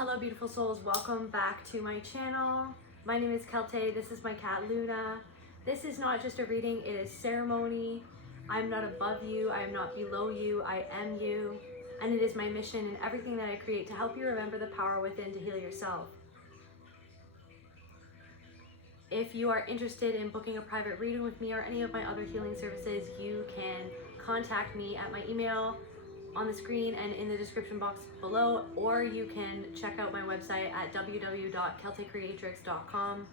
Hello beautiful souls, welcome back to my channel. My name is Kelte, this is my cat Luna. This is not just a reading, it is ceremony. I am not above you, I am not below you, I am you. And it is my mission in everything that I create to help you remember the power within to heal yourself. If you are interested in booking a private reading with me or any of my other healing services, you can contact me at my email on the screen and in the description box below, or you can check out my website at www.keltecreatrix.com.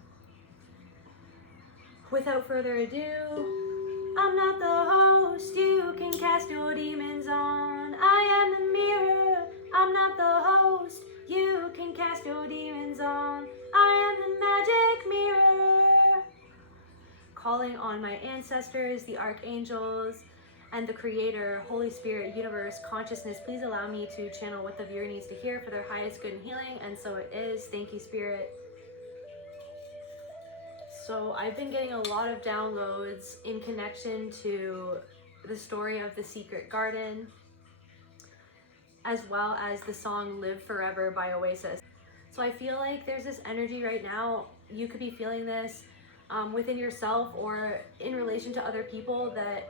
Without further ado, I'm not the host you can cast your demons on. I am the mirror, I'm not the host you can cast your demons on. I am the magic mirror. Calling on my ancestors, the archangels, and the Creator, Holy Spirit, Universe, Consciousness, please allow me to channel what the viewer needs to hear for their highest good and healing, and so it is. Thank you, Spirit. So I've been getting a lot of downloads in connection to the story of The Secret Garden, as well as the song Live Forever by Oasis. So I feel like there's this energy right now, you could be feeling this within yourself or in relation to other people, that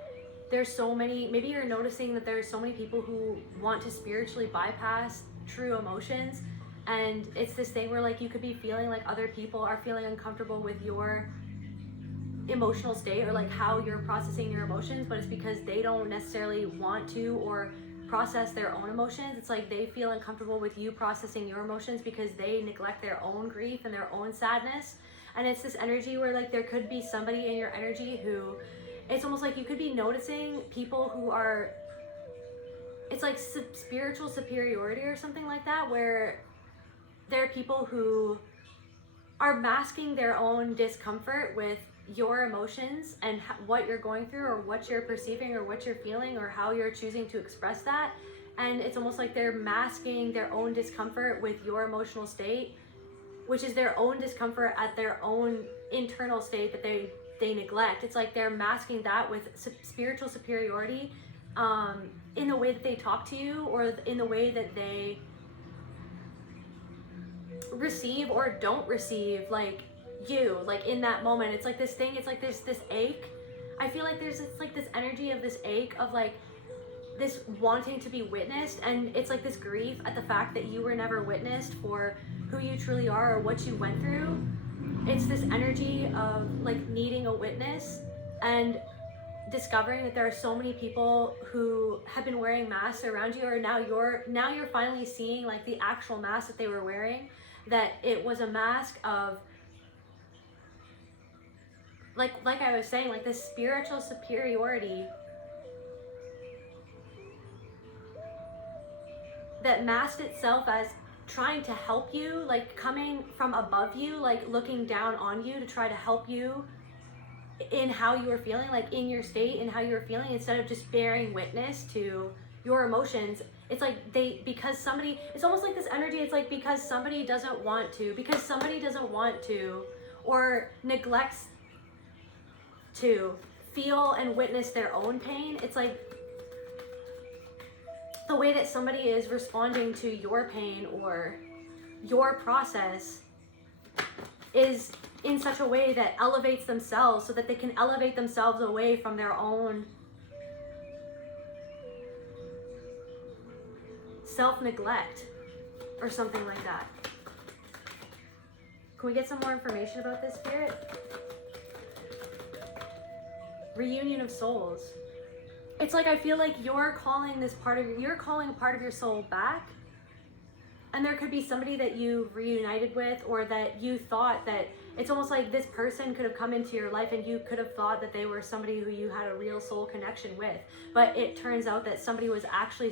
there's so many, maybe you're noticing that there's so many people who want to spiritually bypass true emotions. And it's this thing where like you could be feeling like other people are feeling uncomfortable with your emotional state or like how you're processing your emotions, but it's because they don't necessarily want to or process their own emotions. It's like they feel uncomfortable with you processing your emotions because they neglect their own grief and their own sadness. And it's this energy where like there could be somebody in your energy who, it's almost like you could be noticing people who are, it's like spiritual superiority or something like that, where there are people who are masking their own discomfort with your emotions and what you're going through or what you're perceiving or what you're feeling or how you're choosing to express that. And it's almost like they're masking their own discomfort with your emotional state, which is their own discomfort at their own internal state that they neglect. It's like they're masking that with spiritual superiority in the way that they talk to you or in the way that they receive or don't receive like you, like in that moment. It's like this thing, it's like there's this ache. I feel like there's like this energy of this ache of like this wanting to be witnessed, and it's like this grief at the fact that you were never witnessed for who you truly are or what you went through. It's this energy of like needing a witness and discovering that there are so many people who have been wearing masks around you, or now you're finally seeing like the actual mask that they were wearing, that it was a mask of like I was saying, like this spiritual superiority that masked itself as trying to help you, like coming from above you, like looking down on you to try to help you in how you were feeling, like in your state and how you were feeling, instead of just bearing witness to your emotions. It's like because somebody, it's almost like this energy, it's like because somebody doesn't want to or neglects to feel and witness their own pain. It's like the way that somebody is responding to your pain or your process is in such a way that elevates themselves so that they can elevate themselves away from their own self-neglect or something like that. Can we get some more information about this, Spirit? Reunion of souls. It's like I feel like you're calling calling a part of your soul back, and there could be somebody that you reunited with, or that you thought that it's almost like this person could have come into your life and you could have thought that they were somebody who you had a real soul connection with, but it turns out that somebody was actually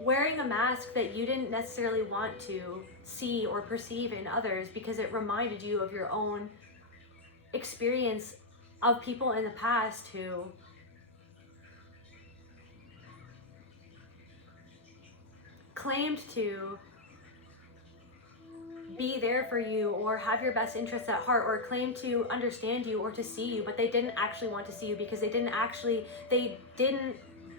wearing a mask that you didn't necessarily want to see or perceive in others because it reminded you of your own experience of people in the past who claimed to be there for you or have your best interests at heart or claimed to understand you or to see you, but they didn't actually want to see you because they didn't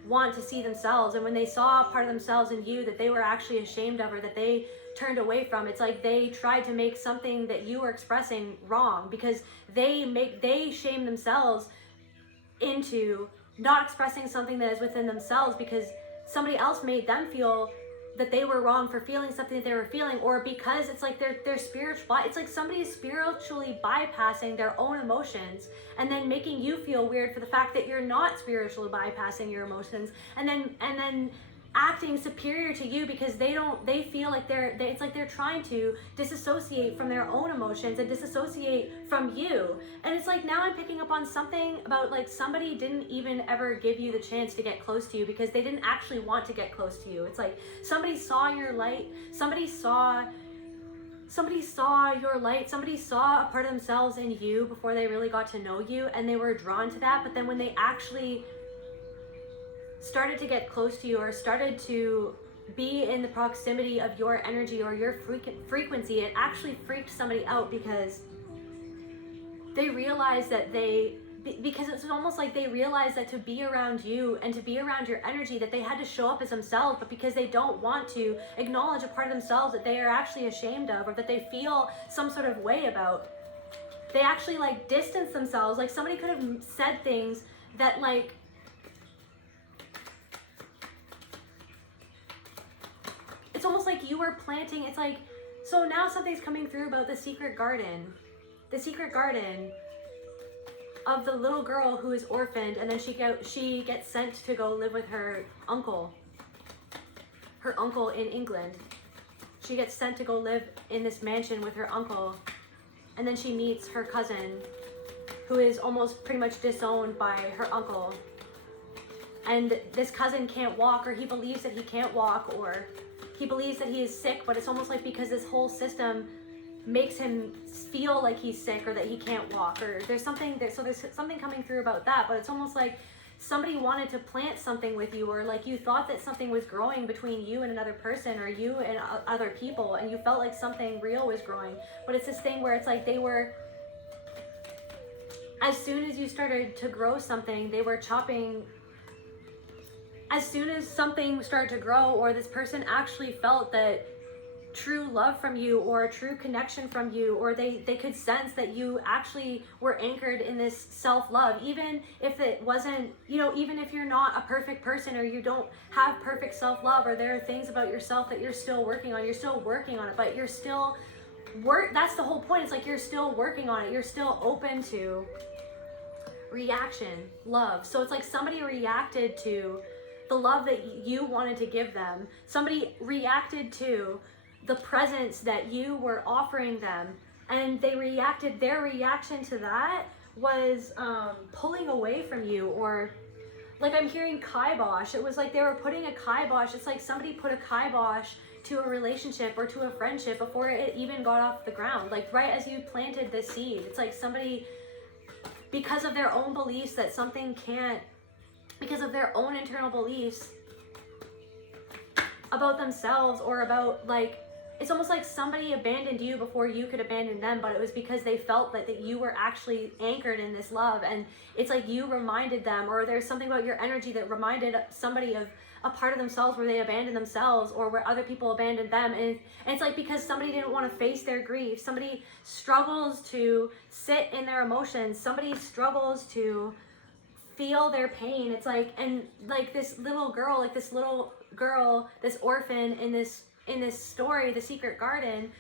want to see themselves, and when they saw a part of themselves in you that they were actually ashamed of or that they turned away from, it's like they tried to make something that you were expressing wrong, because they shame themselves into not expressing something that is within themselves because somebody else made them feel that they were wrong for feeling something that they were feeling, or because it's like they're spiritual. It's like somebody is spiritually bypassing their own emotions and then making you feel weird for the fact that you're not spiritually bypassing your emotions, and then acting superior to you because they feel like it's like they're trying to disassociate from their own emotions and disassociate from you. And it's like, now I'm picking up on something about like somebody didn't even ever give you the chance to get close to you because they didn't actually want to get close to you. It's like somebody saw your light, somebody saw your light, somebody saw a part of themselves in you before they really got to know you, and they were drawn to that. But then when they actually started to get close to you or started to be in the proximity of your energy or your frequency, it actually freaked somebody out because they realized that because it's almost like they realized that to be around you and to be around your energy that they had to show up as themselves, but because they don't want to acknowledge a part of themselves that they are actually ashamed of or that they feel some sort of way about, they actually like distance themselves. Like somebody could have said things that like, it's almost like you were planting, it's like, so now something's coming through about the secret garden of the little girl who is orphaned, and then she gets sent to go live with her uncle in England. She gets sent to go live in this mansion with her uncle, and then she meets her cousin who is almost pretty much disowned by her uncle. And this cousin can't walk, or he believes that he can't walk, or he believes that he is sick, but it's almost like because this whole system makes him feel like he's sick or that he can't walk, or there's something coming through about that. But it's almost like somebody wanted to plant something with you, or like you thought that something was growing between you and another person, or you and other people, and you felt like something real was growing. But it's this thing where it's like as soon as you started to grow something, they were chopping. As soon as something started to grow, or this person actually felt that true love from you or true connection from you, or they could sense that you actually were anchored in this self-love, even if it wasn't, even if you're not a perfect person or you don't have perfect self-love, or there are things about yourself that you're still working on it, but you're still that's the whole point. It's like you're still working on it. You're still open to reaction, love. So it's like somebody reacted to the love that you wanted to give them. Somebody reacted to the presence that you were offering them, and their reaction to that was pulling away from you, or like I'm hearing kibosh. It was like they were putting a kibosh. It's like somebody put a kibosh to a relationship or to a friendship before it even got off the ground. Like right as you planted this seed, it's like somebody, because of their own beliefs that something can't, because of their own internal beliefs about themselves, or about like, it's almost like somebody abandoned you before you could abandon them, but it was because they felt that you were actually anchored in this love. And it's like you reminded them, or there's something about your energy that reminded somebody of a part of themselves where they abandoned themselves, or where other people abandoned them. And it's like because somebody didn't want to face their grief, somebody struggles to sit in their emotions, somebody struggles to feel their pain. It's like, and like this little girl, this orphan in this story, The Secret Garden,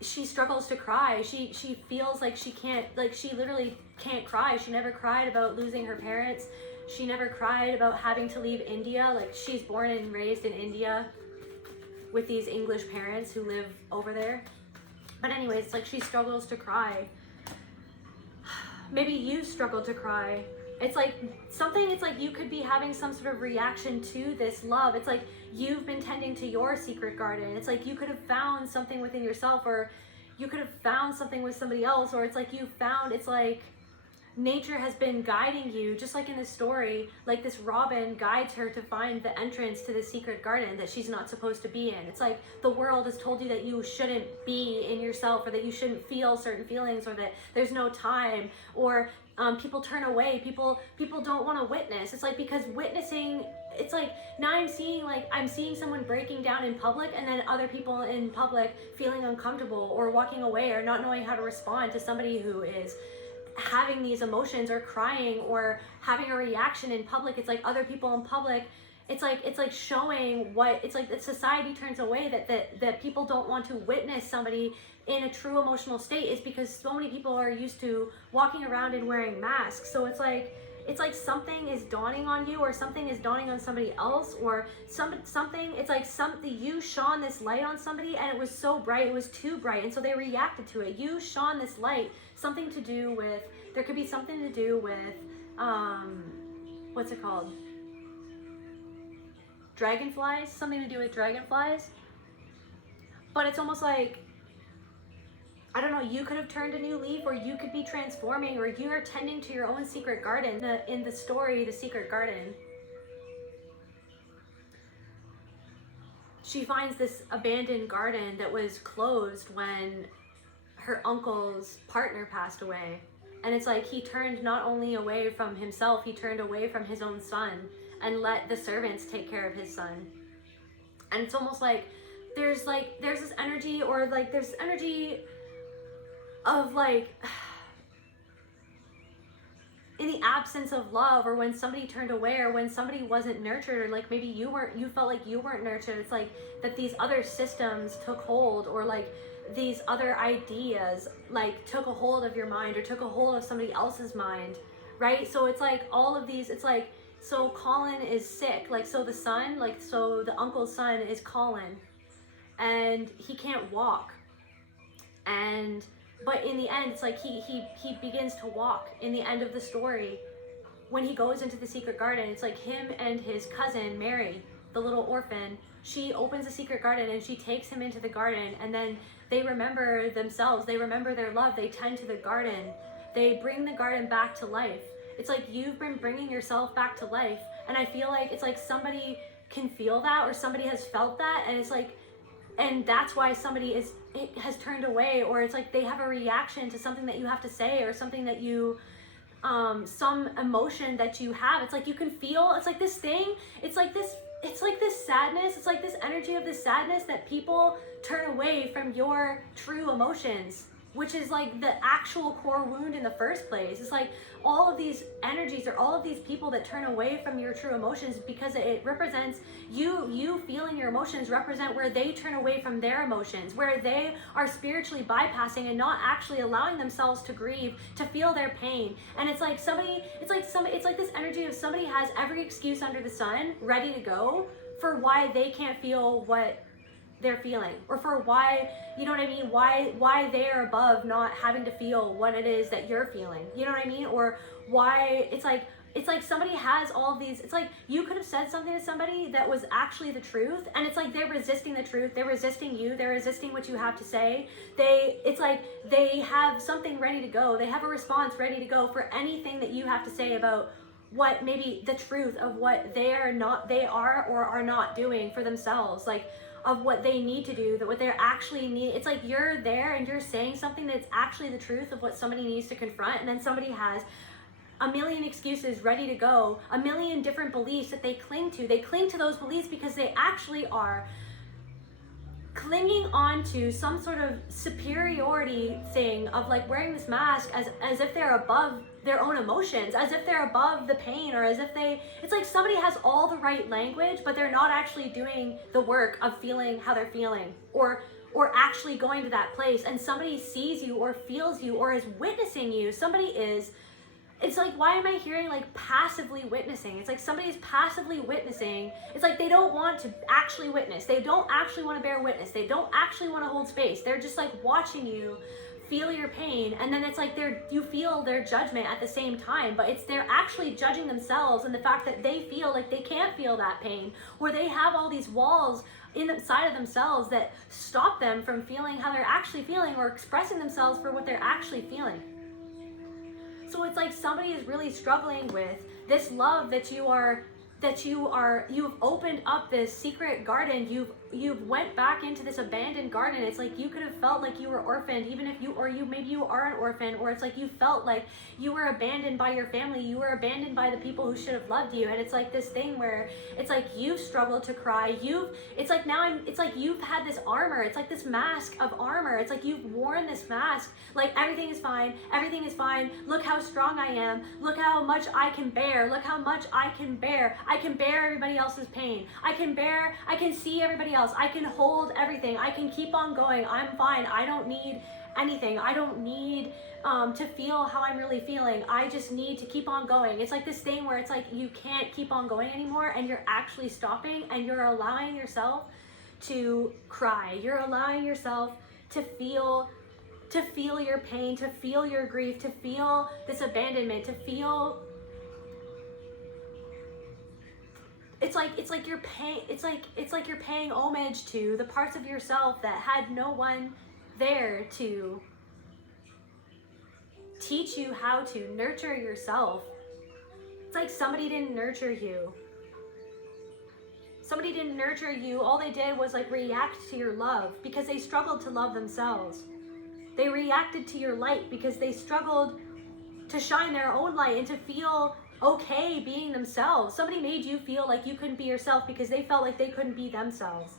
she struggles to cry. She feels like she can't, like she literally can't cry. She never cried about losing her parents. She never cried about having to leave India. Like she's born and raised in India with these English parents who live over there. But anyways, it's like she struggles to cry. Maybe you struggle to cry. It's like you could be having some sort of reaction to this love. It's like you've been tending to your secret garden. It's like you could have found something within yourself, or you could have found something with somebody else, or it's like it's like nature has been guiding you, just like in this story, like this robin guides her to find the entrance to the secret garden that she's not supposed to be in. It's like the world has told you that you shouldn't be in yourself, or that you shouldn't feel certain feelings, or that there's no time, or people turn away, people don't want to witness. It's like because witnessing it's like now I'm seeing someone breaking down in public, and then other people in public feeling uncomfortable or walking away or not knowing how to respond to somebody who is having these emotions or crying or having a reaction in public. It's like other people in public, it's like showing what it's like that society turns away, that people don't want to witness somebody in a true emotional state, is because so many people are used to walking around and wearing masks. So it's like something is dawning on you, or something is dawning on somebody else, or something, it's like you shone this light on somebody and it was so bright, it was too bright, and so they reacted to it. You shone this light, something to do with, there could be something to do with, what's it called? Dragonflies, something to do with dragonflies. But it's almost like, I don't know, you could have turned a new leaf, or you could be transforming, or you are tending to your own secret garden. In the story, The Secret Garden, she finds this abandoned garden that was closed when her uncle's partner passed away. And it's like he turned not only away from himself, he turned away from his own son and let the servants take care of his son. And it's almost like there's this energy, or like there's energy of like, in the absence of love, or when somebody turned away, or when somebody wasn't nurtured, or like maybe you felt like you weren't nurtured. It's like that these other systems took hold, or like these other ideas like took a hold of your mind, or took a hold of somebody else's mind, right? So it's like all of these, it's like, so Colin is sick, like, so the son, like, so the uncle's son is Colin, and he can't walk, but in the end, it's like he begins to walk in the end of the story. When he goes into the secret garden, it's like him and his cousin, Mary, the little orphan, she opens the secret garden and she takes him into the garden, and then they remember themselves, they remember their love, they tend to the garden, they bring the garden back to life. It's like you've been bringing yourself back to life. And I feel like it's like somebody can feel that, or somebody has felt that, and it's like, and that's why somebody has turned away, or it's like they have a reaction to something that you have to say, or something that you, some emotion that you have. It's like you can feel, it's like this thing, it's like this sadness, it's like this energy of this sadness that people turn away from your true emotions, which is like the actual core wound in the first place. It's like all of these energies, or all of these people that turn away from your true emotions, because it represents you feeling your emotions represent where they turn away from their emotions, where they are spiritually bypassing and not actually allowing themselves to grieve, to feel their pain. And it's like it's like this energy of somebody has every excuse under the sun ready to go for why they can't feel what they're feeling, or for why, you know what I mean, why they're above not having to feel what it is that you're feeling, you know what I mean, or why it's like somebody has all these, it's like you could have said something to somebody that was actually the truth, and it's like they're resisting the truth, they're resisting you, they're resisting what you have to say. It's like they have something ready to go, they have a response ready to go for anything that you have to say about what maybe the truth of what they are or are not doing for themselves, like of what they need to do, that what they're actually need. It's like you're there and you're saying something that's actually the truth of what somebody needs to confront, and then somebody has a million excuses ready to go, a million different beliefs that they cling to. They cling to those beliefs because they actually are clinging on to some sort of superiority thing of like wearing this mask as if they're above their own emotions, as if they're above the pain, or as if it's like somebody has all the right language, but they're not actually doing the work of feeling how they're feeling, or actually going to that place, and somebody sees you or feels you or is witnessing you. It's like, why am I hearing like passively witnessing? It's like somebody is passively witnessing. It's like they don't want to actually witness. They don't actually want to bear witness. They don't actually want to hold space. They're just like watching you feel your pain, and then it's like you feel their judgment at the same time, but they're actually judging themselves and the fact that they feel like they can't feel that pain, or they have all these walls inside of themselves that stop them from feeling how they're actually feeling, or expressing themselves for what they're actually feeling. So it's like somebody is really struggling with this love that you are that you've opened up this secret garden. You've went back into this abandoned garden. It's like you could have felt like you were orphaned, even if maybe you are an orphan, or it's like you felt like you were abandoned by your family, you were abandoned by the people who should have loved you. And it's like this thing where it's like you've struggled to cry. It's like you've had this armor. It's like this mask of armor. It's like you've worn this mask, like everything is fine, look how strong I am, look how much I can bear, look how much I can bear everybody else's pain, I can see everybody else, I can hold everything, I can keep on going, I'm fine, I don't need anything, I don't need to feel how I'm really feeling, I just need to keep on going. It's like this thing where it's like you can't keep on going anymore, and you're actually stopping, and you're allowing yourself to cry, you're allowing yourself to feel your pain, to feel your grief, to feel this abandonment, to feel it's like you're paying homage to the parts of yourself that had no one there to teach you how to nurture yourself. It's like somebody didn't nurture you. Somebody didn't nurture you. All they did was like react to your love because they struggled to love themselves. They reacted to your light because they struggled to shine their own light and to feel okay being themselves. Somebody made you feel like you couldn't be yourself because they felt like they couldn't be themselves.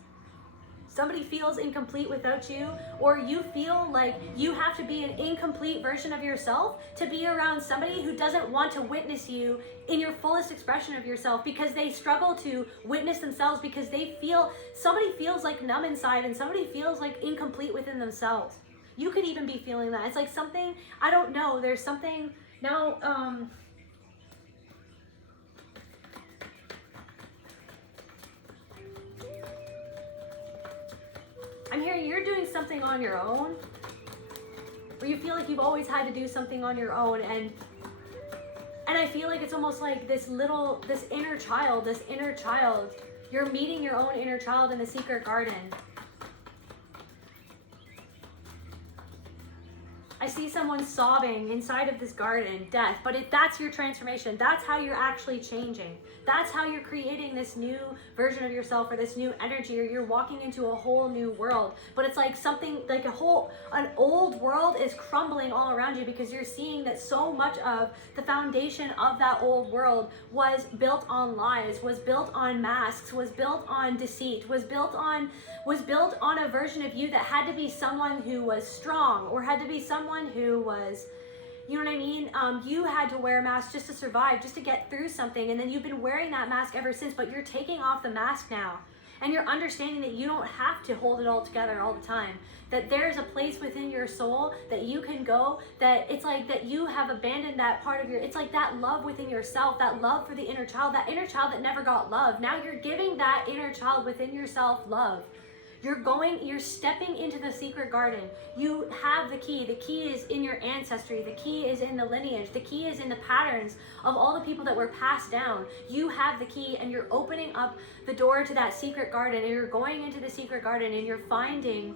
Somebody feels incomplete without you, or you feel like you have to be an incomplete version of yourself to be around somebody who doesn't want to witness you in your fullest expression of yourself, because they struggle to witness themselves, because somebody feels like numb inside, and somebody feels like incomplete within themselves. You could even be feeling that. It's like something, I don't know, there's something now, I'm hearing you're doing something on your own, where you feel like you've always had to do something on your own, and I feel like it's almost like this inner child, you're meeting your own inner child in the secret garden. I see someone sobbing inside of this garden, death, but that's your transformation. That's how you're actually changing. That's how you're creating this new version of yourself, or this new energy, or you're walking into a whole new world. But it's like something, like an old world is crumbling all around you, because you're seeing that so much of the foundation of that old world was built on lies, was built on masks, was built on deceit, was built on a version of you that had to be someone who was strong, or had to be someone who was, you know what I mean? You had to wear a mask just to survive, just to get through something, and then you've been wearing that mask ever since, but you're taking off the mask now, and you're understanding that you don't have to hold it all together all the time, that there's a place within your soul that you can go, that it's like that you have abandoned that part of it's like that love within yourself, that love for the inner child that never got love. Now you're giving that inner child within yourself love. You're stepping into the secret garden. You have the key. The key is in your ancestry. The key is in the lineage. The key is in the patterns of all the people that were passed down. You have the key, and you're opening up the door to that secret garden, and you're going into the secret garden, and you're finding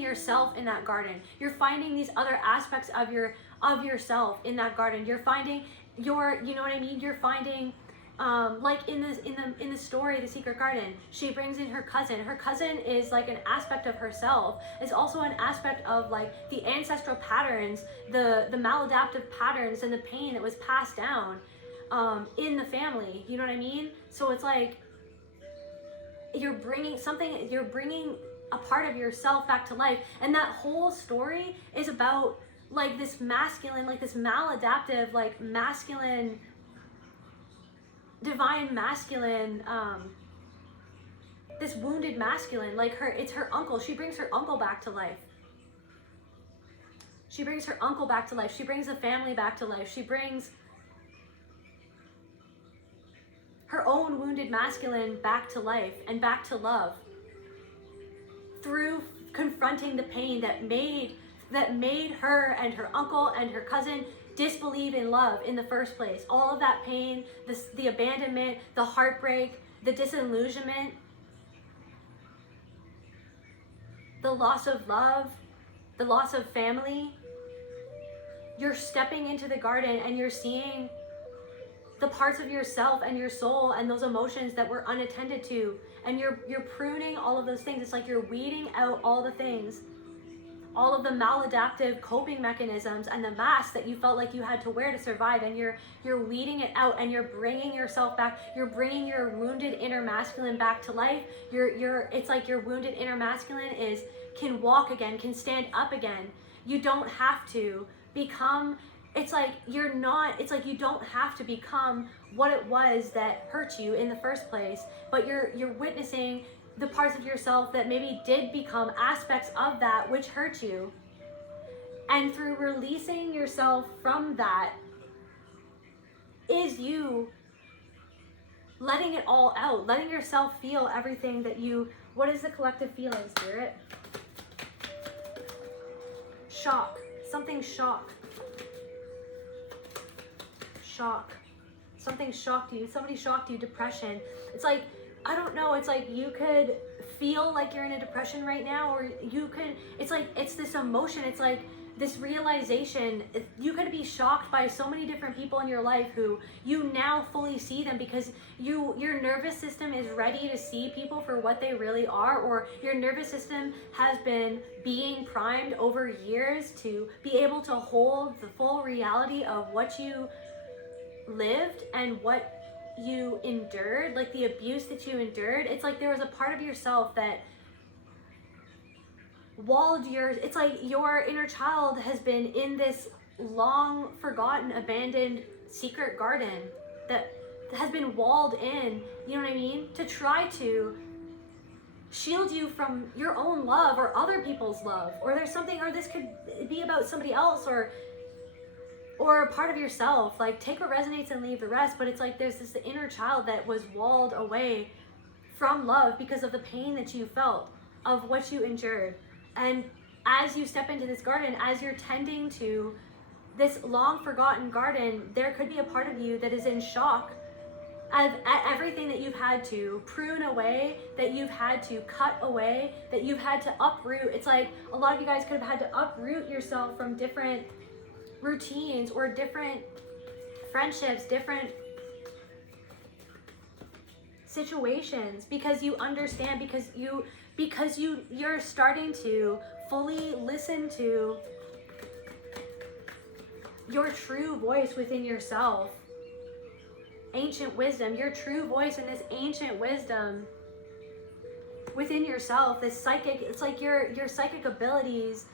yourself in that garden. You're finding these other aspects of yourself in that garden. You're finding you know what I mean? You're finding like in the story, The Secret Garden, she brings in her cousin. Her cousin is like an aspect of herself. It's also an aspect of like the ancestral patterns, the maladaptive patterns, and the pain that was passed down in the family. You know what I mean? So it's like you're bringing a part of yourself back to life, and that whole story is about like this masculine, like this maladaptive, like masculine, divine masculine, this wounded masculine, like it's her uncle. She brings her uncle back to life. She brings her uncle back to life. She brings the family back to life. She brings her own wounded masculine back to life and back to love through confronting the pain that made her and her uncle and her cousin disbelieve in love in the first place. All of that pain, the abandonment, the heartbreak, the disillusionment, the loss of love, the loss of family. You're stepping into the garden, and you're seeing the parts of yourself and your soul and those emotions that were unattended to, and you're pruning all of those things. It's like you're weeding out all the things, all of the maladaptive coping mechanisms and the masks that you felt like you had to wear to survive, and you're weeding it out, and you're bringing yourself back. You're bringing your wounded inner masculine back to life. It's like your wounded inner masculine can walk again, can stand up again. You don't have to become, it's like you don't have to become what it was that hurt you in the first place, but you're witnessing the parts of yourself that maybe did become aspects of that which hurt you. And through releasing yourself from that is you letting it all out, letting yourself feel everything that what is the collective feeling, Spirit? Shock. Something shock. Shock. Something shocked you. Somebody shocked you. Depression. It's like, I don't know, it's like you could feel like you're in a depression right now, or it's this emotion, it's like this realization. You could be shocked by so many different people in your life who you now fully see them, because your nervous system is ready to see people for what they really are, or your nervous system has been being primed over years to be able to hold the full reality of what you lived and what you endured, like the abuse that you endured. It's like there was a part of yourself that walled it's like your inner child has been in this long forgotten, abandoned secret garden that has been walled in, you know what I mean, to try to shield you from your own love or other people's love, or there's something, or this could be about somebody else, or a part of yourself. Like, take what resonates and leave the rest. But it's like there's this inner child that was walled away from love because of the pain that you felt, of what you endured. And as you step into this garden, as you're tending to this long forgotten garden, there could be a part of you that is in shock at everything that you've had to prune away, that you've had to cut away, that you've had to uproot. It's like a lot of you guys could have had to uproot yourself from different routines or different friendships, different situations, because you understand, because you're starting to fully listen to your true voice within yourself. Ancient wisdom, your true voice, and this ancient wisdom within yourself, this psychic, it's like your psychic abilities,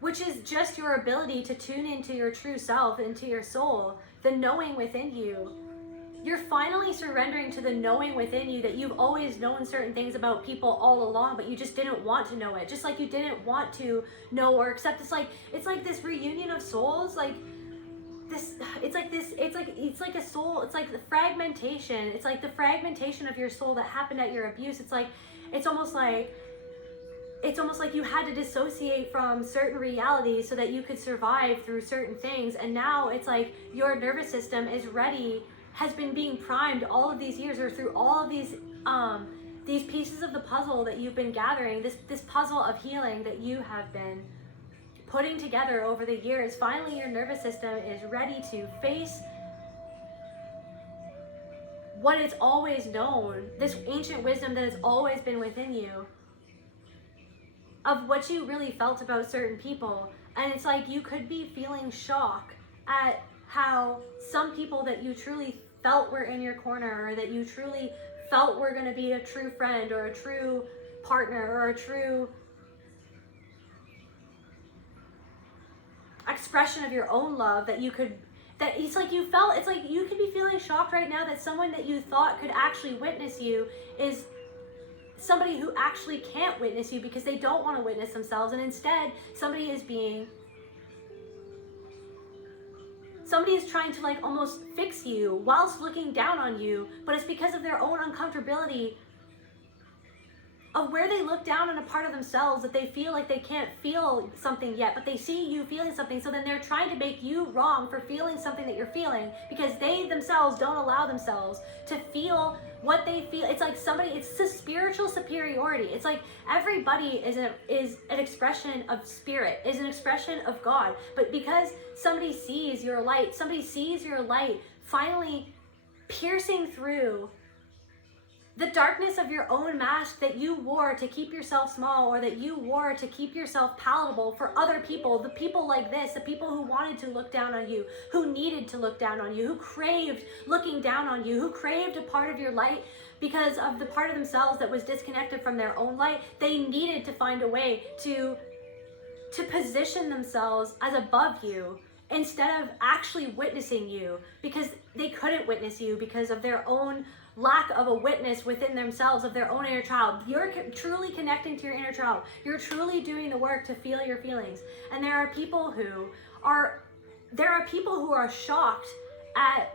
which is just your ability to tune into your true self, into your soul, the knowing within you. You're finally surrendering to the knowing within you, that you've always known certain things about people all along, but you just didn't want to know it. Just like you didn't want to know or accept. It's like this reunion of souls, like this, it's like a soul, it's like the fragmentation. It's like the fragmentation of your soul that happened at your abuse. It's almost like you had to dissociate from certain realities so that you could survive through certain things. And now it's like your nervous system is ready, has been being primed all of these years, or through all of these pieces of the puzzle that you've been gathering, this puzzle of healing that you have been putting together over the years. Finally, your nervous system is ready to face what it's always known, this ancient wisdom that has always been within you, of what you really felt about certain people. And it's like you could be feeling shock at how some people that you truly felt were in your corner, or that you truly felt were going to be a true friend or a true partner or a true expression of your own love, that you could, that it's like you felt, it's like you could be feeling shocked right now that someone that you thought could actually witness you is somebody who actually can't witness you because they don't want to witness themselves, and instead somebody is trying to like almost fix you whilst looking down on you, but it's because of their own uncomfortability of where they look down on a part of themselves that they feel like they can't feel something yet, but they see you feeling something, so then they're trying to make you wrong for feeling something that you're feeling, because they themselves don't allow themselves to feel what they feel. It's like it's the spiritual superiority. It's like everybody is an expression of spirit, is an expression of God, but because somebody sees your light, finally piercing through the darkness of your own mask that you wore to keep yourself small, or that you wore to keep yourself palatable for other people, the people like this, the people who wanted to look down on you, who needed to look down on you, who craved looking down on you, who craved a part of your light because of the part of themselves that was disconnected from their own light. They needed to find a way to position themselves as above you instead of actually witnessing you, because they couldn't witness you because of their own lack of a witness within themselves of theur own inner child. You're truly connecting to your inner child. You're truly doing the work to feel your feelings. And there are people who are shocked at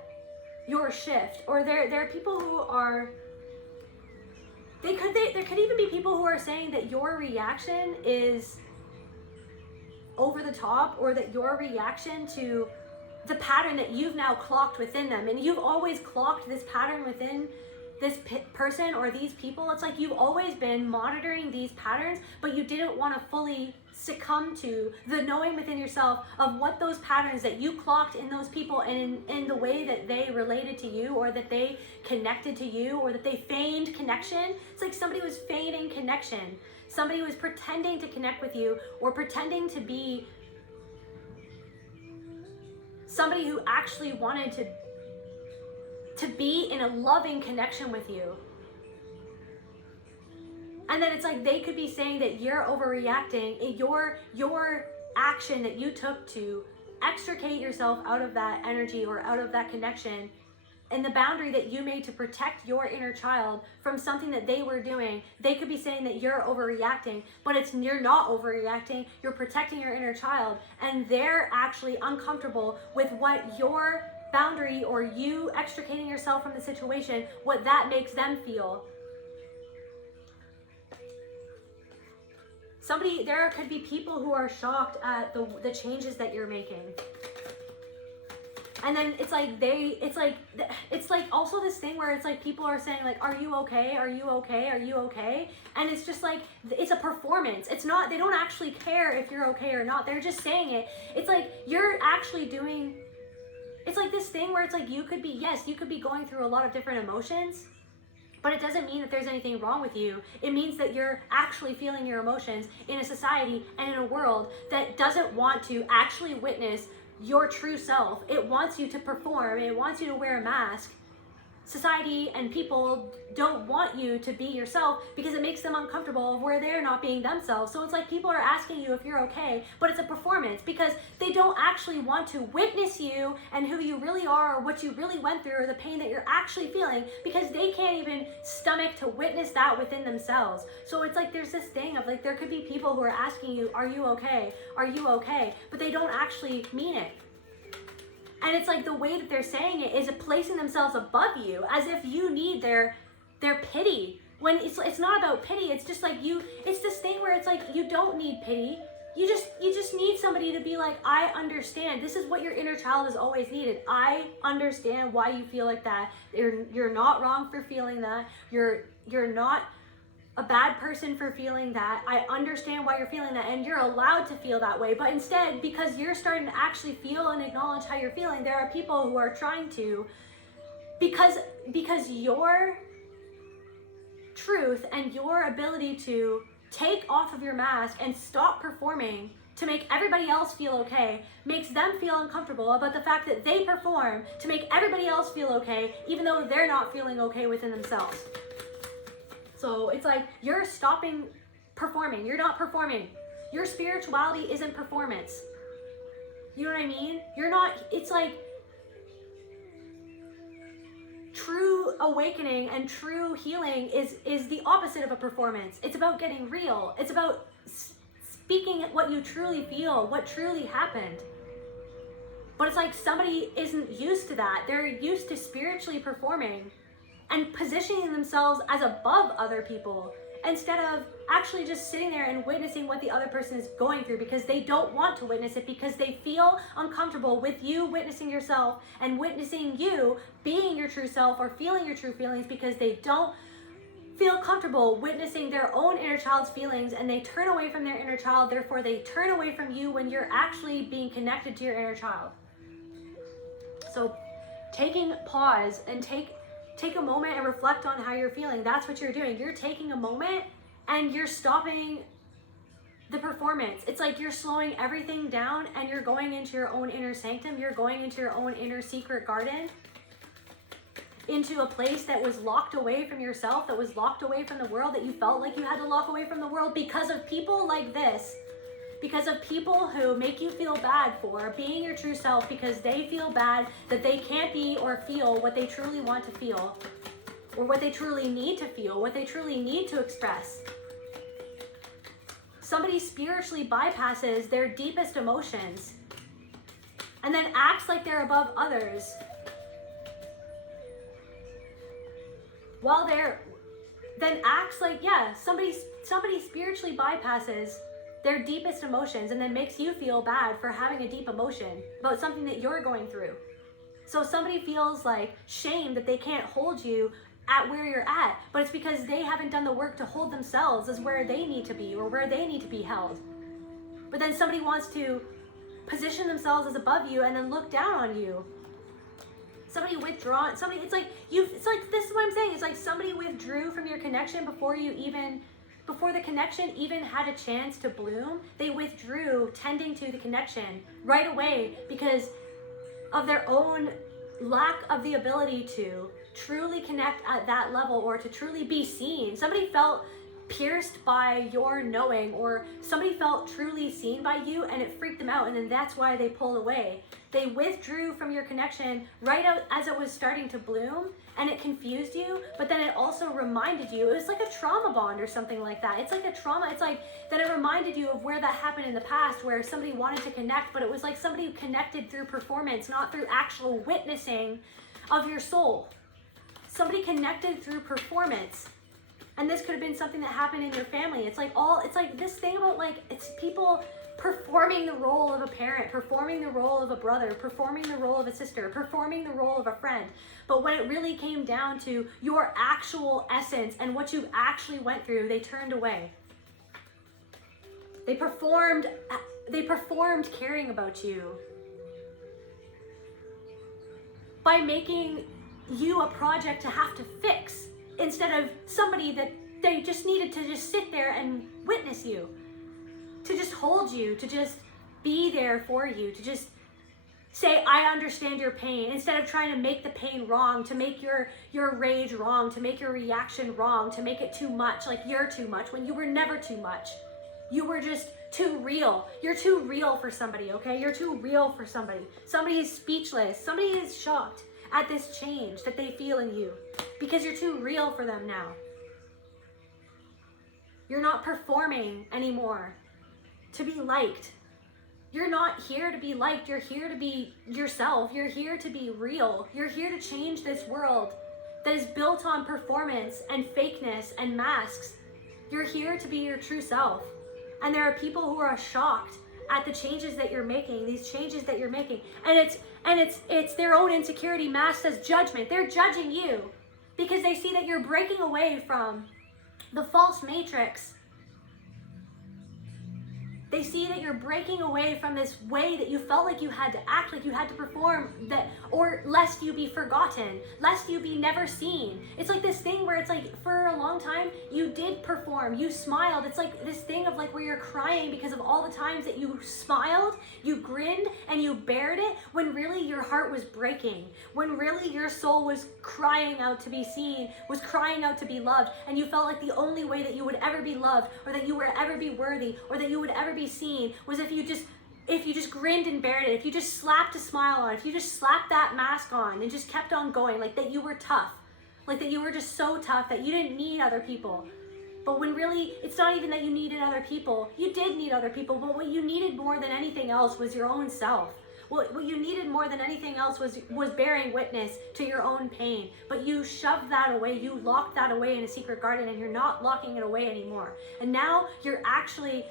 your shift, or there are people who are, there could even be people who are saying that your reaction is over the top, or that your reaction to the pattern that you've now clocked within them, and you've always clocked this pattern within this person or these people. It's like you've always been monitoring these patterns, but you didn't want to fully succumb to the knowing within yourself of what those patterns that you clocked in those people, and in the way that they related to you, or that they connected to you, or that they feigned connection. It's like somebody was feigning connection. Somebody was pretending to connect with you, or pretending to be somebody who actually wanted to be in a loving connection with you. And then it's like they could be saying that you're overreacting. Your action that you took to extricate yourself out of that energy or out of that connection, and the boundary that you made to protect your inner child from something that they were doing, they could be saying that you're overreacting, but you're not overreacting. You're protecting your inner child, and they're actually uncomfortable with what your boundary, or you extricating yourself from the situation, what that makes them feel. There could be people who are shocked at the changes that you're making. And then it's like also this thing where it's like people are saying like, are you okay? Are you okay? Are you okay? And it's just like, it's a performance. It's not, they don't actually care if you're okay or not. They're just saying it. It's like you're actually doing, it's like this thing where it's like you could be going through a lot of different emotions, but it doesn't mean that there's anything wrong with you. It means that you're actually feeling your emotions in a society and in a world that doesn't want to actually witness your true self. It wants you to perform. It wants you to wear a mask. Society and people don't want you to be yourself because it makes them uncomfortable where they're not being themselves. So it's like people are asking you if you're okay, but it's a performance because they don't actually want to witness you and who you really are, or what you really went through, or the pain that you're actually feeling, because they can't even stomach to witness that within themselves. So it's like there's this thing of like, there could be people who are asking you, are you okay? Are you okay? But they don't actually mean it. And it's like the way that they're saying it is placing themselves above you, as if you need their pity. When it's not about pity. It's just like it's this thing where it's like you don't need pity. You just need somebody to be like, I understand. This is what your inner child has always needed. I understand why you feel like that. You're not wrong for feeling that. You're not a bad person for feeling that. I understand why you're feeling that, and you're allowed to feel that way. But instead, because you're starting to actually feel and acknowledge how you're feeling, there are people who are trying to, because your truth and your ability to take off of your mask and stop performing to make everybody else feel okay, makes them feel uncomfortable about the fact that they perform to make everybody else feel okay, even though they're not feeling okay within themselves. So it's like you're stopping performing. You're not performing. Your spirituality isn't performance. You know what I mean? You're not, it's like true awakening and true healing is the opposite of a performance. It's about getting real. It's about speaking what you truly feel, what truly happened. But it's like somebody isn't used to that. They're used to spiritually performing and positioning themselves as above other people, instead of actually just sitting there and witnessing what the other person is going through, because they don't want to witness it, because they feel uncomfortable with you witnessing yourself and witnessing you being your true self or feeling your true feelings, because they don't feel comfortable witnessing their own inner child's feelings, and they turn away from their inner child. Therefore, they turn away from you when you're actually being connected to your inner child. So taking pause and take a moment and reflect on how you're feeling. That's what you're doing. You're taking a moment and you're stopping the performance. It's like you're slowing everything down and you're going into your own inner sanctum. You're going into your own inner secret garden, into a place that was locked away from yourself, that was locked away from the world, that you felt like you had to lock away from the world because of people like this, because of people who make you feel bad for being your true self, because they feel bad that they can't be or feel what they truly want to feel, or what they truly need to feel, what they truly need to express. Somebody spiritually bypasses their deepest emotions and then acts like they're above others, while they're then acts like, yeah, somebody spiritually bypasses their deepest emotions and then makes you feel bad for having a deep emotion about something that you're going through. So somebody feels like shame that they can't hold you at where you're at, but it's because they haven't done the work to hold themselves as where they need to be or where they need to be held. But then somebody wants to position themselves as above you and then look down on you. Somebody withdrawn, it's like this is what I'm saying. It's like somebody withdrew from your connection before the connection even had a chance to bloom. They withdrew tending to the connection right away because of their own lack of the ability to truly connect at that level or to truly be seen. Somebody felt pierced by your knowing, or somebody felt truly seen by you and it freaked them out, and then that's why they pulled away. They withdrew from your connection right out as it was starting to bloom, and it confused you, but then it also reminded you. It was like a trauma bond or something like that. It's like a trauma. It's like that it reminded you of where that happened in the past, where somebody wanted to connect, but it was like somebody who connected through performance, not through actual witnessing of your soul. Somebody connected through performance. And this could have been something that happened in your family. It's like this thing about like, it's people performing the role of a parent, performing the role of a brother, performing the role of a sister, performing the role of a friend. But when it really came down to your actual essence and what you actually went through, they turned away. They performed caring about you by making you a project to have to fix, instead of somebody that they just needed to just sit there and witness you, to just hold you, to just be there for you, to just say, I understand your pain, instead of trying to make the pain wrong, to make your rage wrong, to make your reaction wrong, to make it too much, like you're too much, when you were never too much. You were just too real. You're too real for somebody, okay? You're too real for somebody. Somebody is speechless. Somebody is shocked at this change that they feel in you because you're too real for them now. You're not performing anymore to be liked. You're not here to be liked. You're here to be yourself. You're here to be real. You're here to change this world that is built on performance and fakeness and masks. You're here to be your true self. And there are people who are shocked at the changes that you're making, these changes that you're making. And it's their own insecurity masked as judgment. They're judging you because they see that you're breaking away from the false matrix. They see that you're breaking away from this way that you felt like you had to act, like you had to perform, that, or lest you be forgotten, lest you be never seen. It's like this thing where it's like for a long time you did perform, you smiled. It's like this thing of like where you're crying because of all the times that you smiled, you grinned, and you bared it, when really your heart was breaking, when really your soul was crying out to be seen, was crying out to be loved, and you felt like the only way that you would ever be loved, or that you would ever be worthy, or that you would ever be seen was if you just grinned and bared it, if you just slapped a smile on, if you just slapped that mask on and just kept on going, like that you were tough, like that you were just so tough that you didn't need other people. But when really it's not even that you needed other people. You did need other people, but what you needed more than anything else was your own self. What you needed more than anything else was bearing witness to your own pain. But you shoved that away, you locked that away in a secret garden, and you're not locking it away anymore. And now you're actually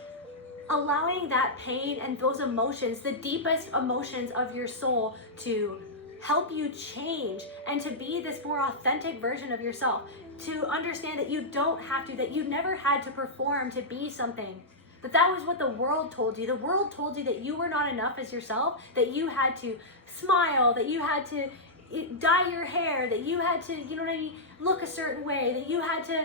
allowing that pain and those emotions, the deepest emotions of your soul, to help you change and to be this more authentic version of yourself. To understand that you don't have to, that you never had to perform to be something. That was what the world told you. The world told you that you were not enough as yourself, that you had to smile, that you had to dye your hair, that you had to, you know what I mean, look a certain way, that you had to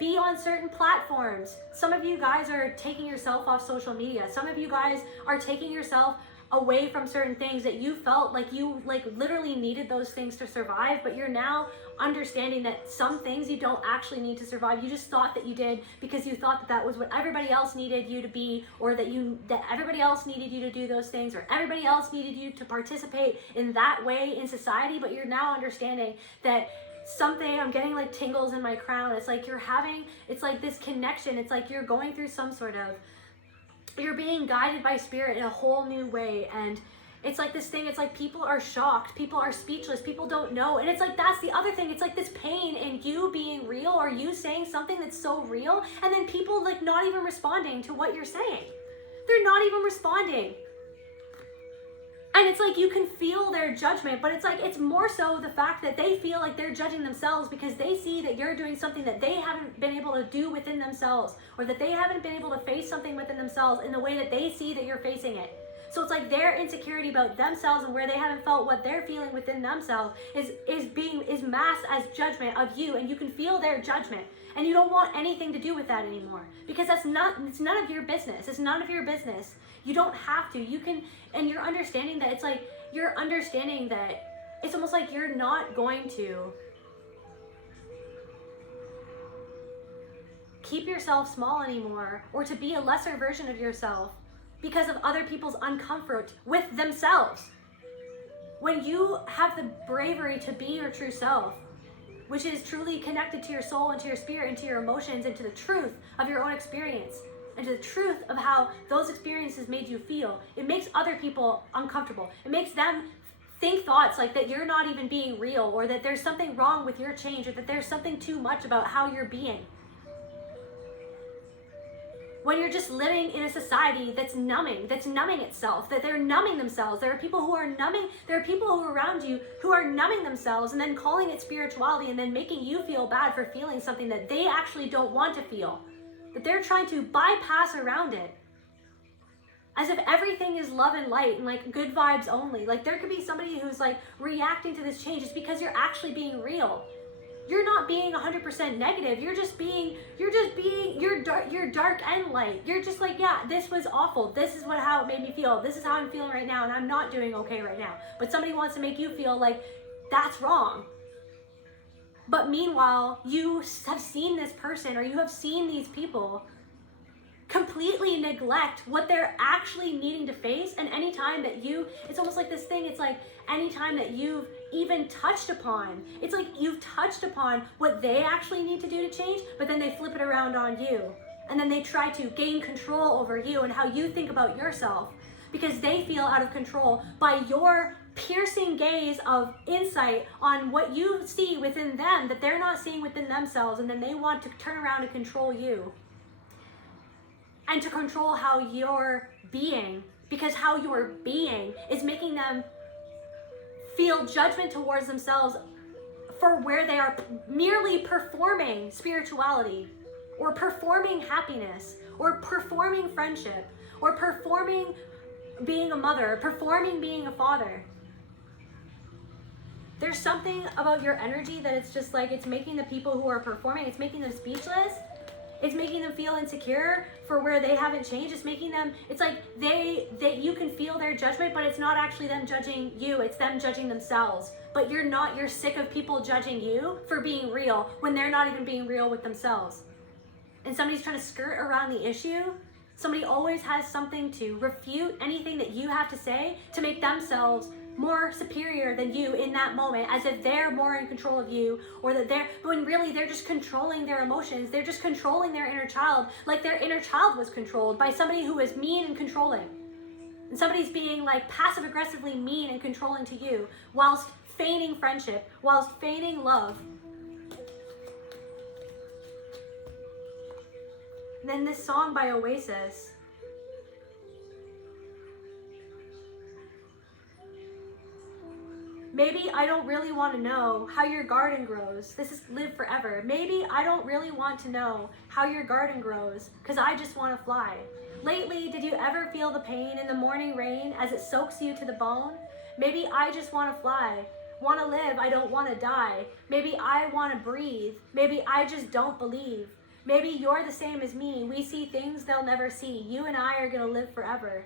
be on certain platforms. Some of you guys are taking yourself off social media. Some of you guys are taking yourself away from certain things that you felt like you literally needed those things to survive, but you're now understanding that some things you don't actually need to survive. You just thought that you did because you thought that that was what everybody else needed you to be, or that everybody else needed you to do those things, or everybody else needed you to participate in that way in society. But you're now understanding that something, I'm getting like tingles in my crown. It's like it's like this connection. It's like you're going through some sort of, you're being guided by spirit in a whole new way. And it's like this thing, it's like people are shocked, people are speechless, people don't know. And it's like, that's the other thing. It's like this pain in you being real, or you saying something that's so real, and then people like not even responding to what you're saying. They're not even responding. And it's like you can feel their judgment, but it's like, it's more so the fact that they feel like they're judging themselves because they see that you're doing something that they haven't been able to do within themselves, or that they haven't been able to face something within themselves in the way that they see that you're facing it. So it's like their insecurity about themselves and where they haven't felt what they're feeling within themselves is masked as judgment of you, and you can feel their judgment. And you don't want anything to do with that anymore, because it's none of your business. It's none of your business. You don't have to. You can, and you're understanding that it's like, you're understanding that it's almost like you're not going to keep yourself small anymore, or to be a lesser version of yourself because of other people's uncomfort with themselves. When you have the bravery to be your true self, which is truly connected to your soul and to your spirit and to your emotions and to the truth of your own experience and to the truth of how those experiences made you feel, it makes other people uncomfortable. It makes them think thoughts like that you're not even being real, or that there's something wrong with your change, or that there's something too much about how you're being. When you're just living in a society that's numbing itself, that they're numbing themselves. There are people who are around you who are numbing themselves and then calling it spirituality, and then making you feel bad for feeling something that they actually don't want to feel. That they're trying to bypass around it. As if everything is love and light and like good vibes only. Like there could be somebody who's like reacting to this change just because you're actually being real. You're not being 100% negative. You're dark and light. You're just like, yeah, this was awful. This is how it made me feel. This is how I'm feeling right now, and I'm not doing okay right now. But somebody wants to make you feel like that's wrong. But meanwhile, you have seen this person, or you have seen these people completely neglect what they're actually needing to face. And anytime that it's almost like this thing, it's like anytime that you've even touched upon, it's like you've touched upon what they actually need to do to change, but then they flip it around on you. And then they try to gain control over you and how you think about yourself, because they feel out of control by your piercing gaze of insight on what you see within them that they're not seeing within themselves. And then they want to turn around and control you. And to control how you're being, because how you're being is making them feel judgment towards themselves for where they are merely performing spirituality, or performing happiness, or performing friendship, or performing being a mother, performing being a father. There's something about your energy that it's just like, it's making the people who are performing, it's making them speechless. It's making them feel insecure for where they haven't changed. It's making them, it's like you can feel their judgment, but it's not actually them judging you, it's them judging themselves. But you're sick of people judging you for being real when they're not even being real with themselves. And somebody's trying to skirt around the issue. Somebody always has something to refute anything that you have to say to make themselves more superior than you in that moment, as if they're more in control of you, or that when really they're just controlling their emotions. They're just controlling their inner child, like their inner child was controlled by somebody who is mean and controlling. And somebody's being like passive aggressively mean and controlling to you, whilst feigning friendship, whilst feigning love. And then this song by Oasis, maybe I don't really want to know how your garden grows. This is Live Forever. Maybe I don't really want to know how your garden grows, because I just want to fly. Lately, did you ever feel the pain in the morning rain as it soaks you to the bone? Maybe I just want to fly. want to live, I don't want to die. Maybe I want to breathe. Maybe I just don't believe. Maybe you're the same as me. We see things they'll never see. You and I are going to live forever.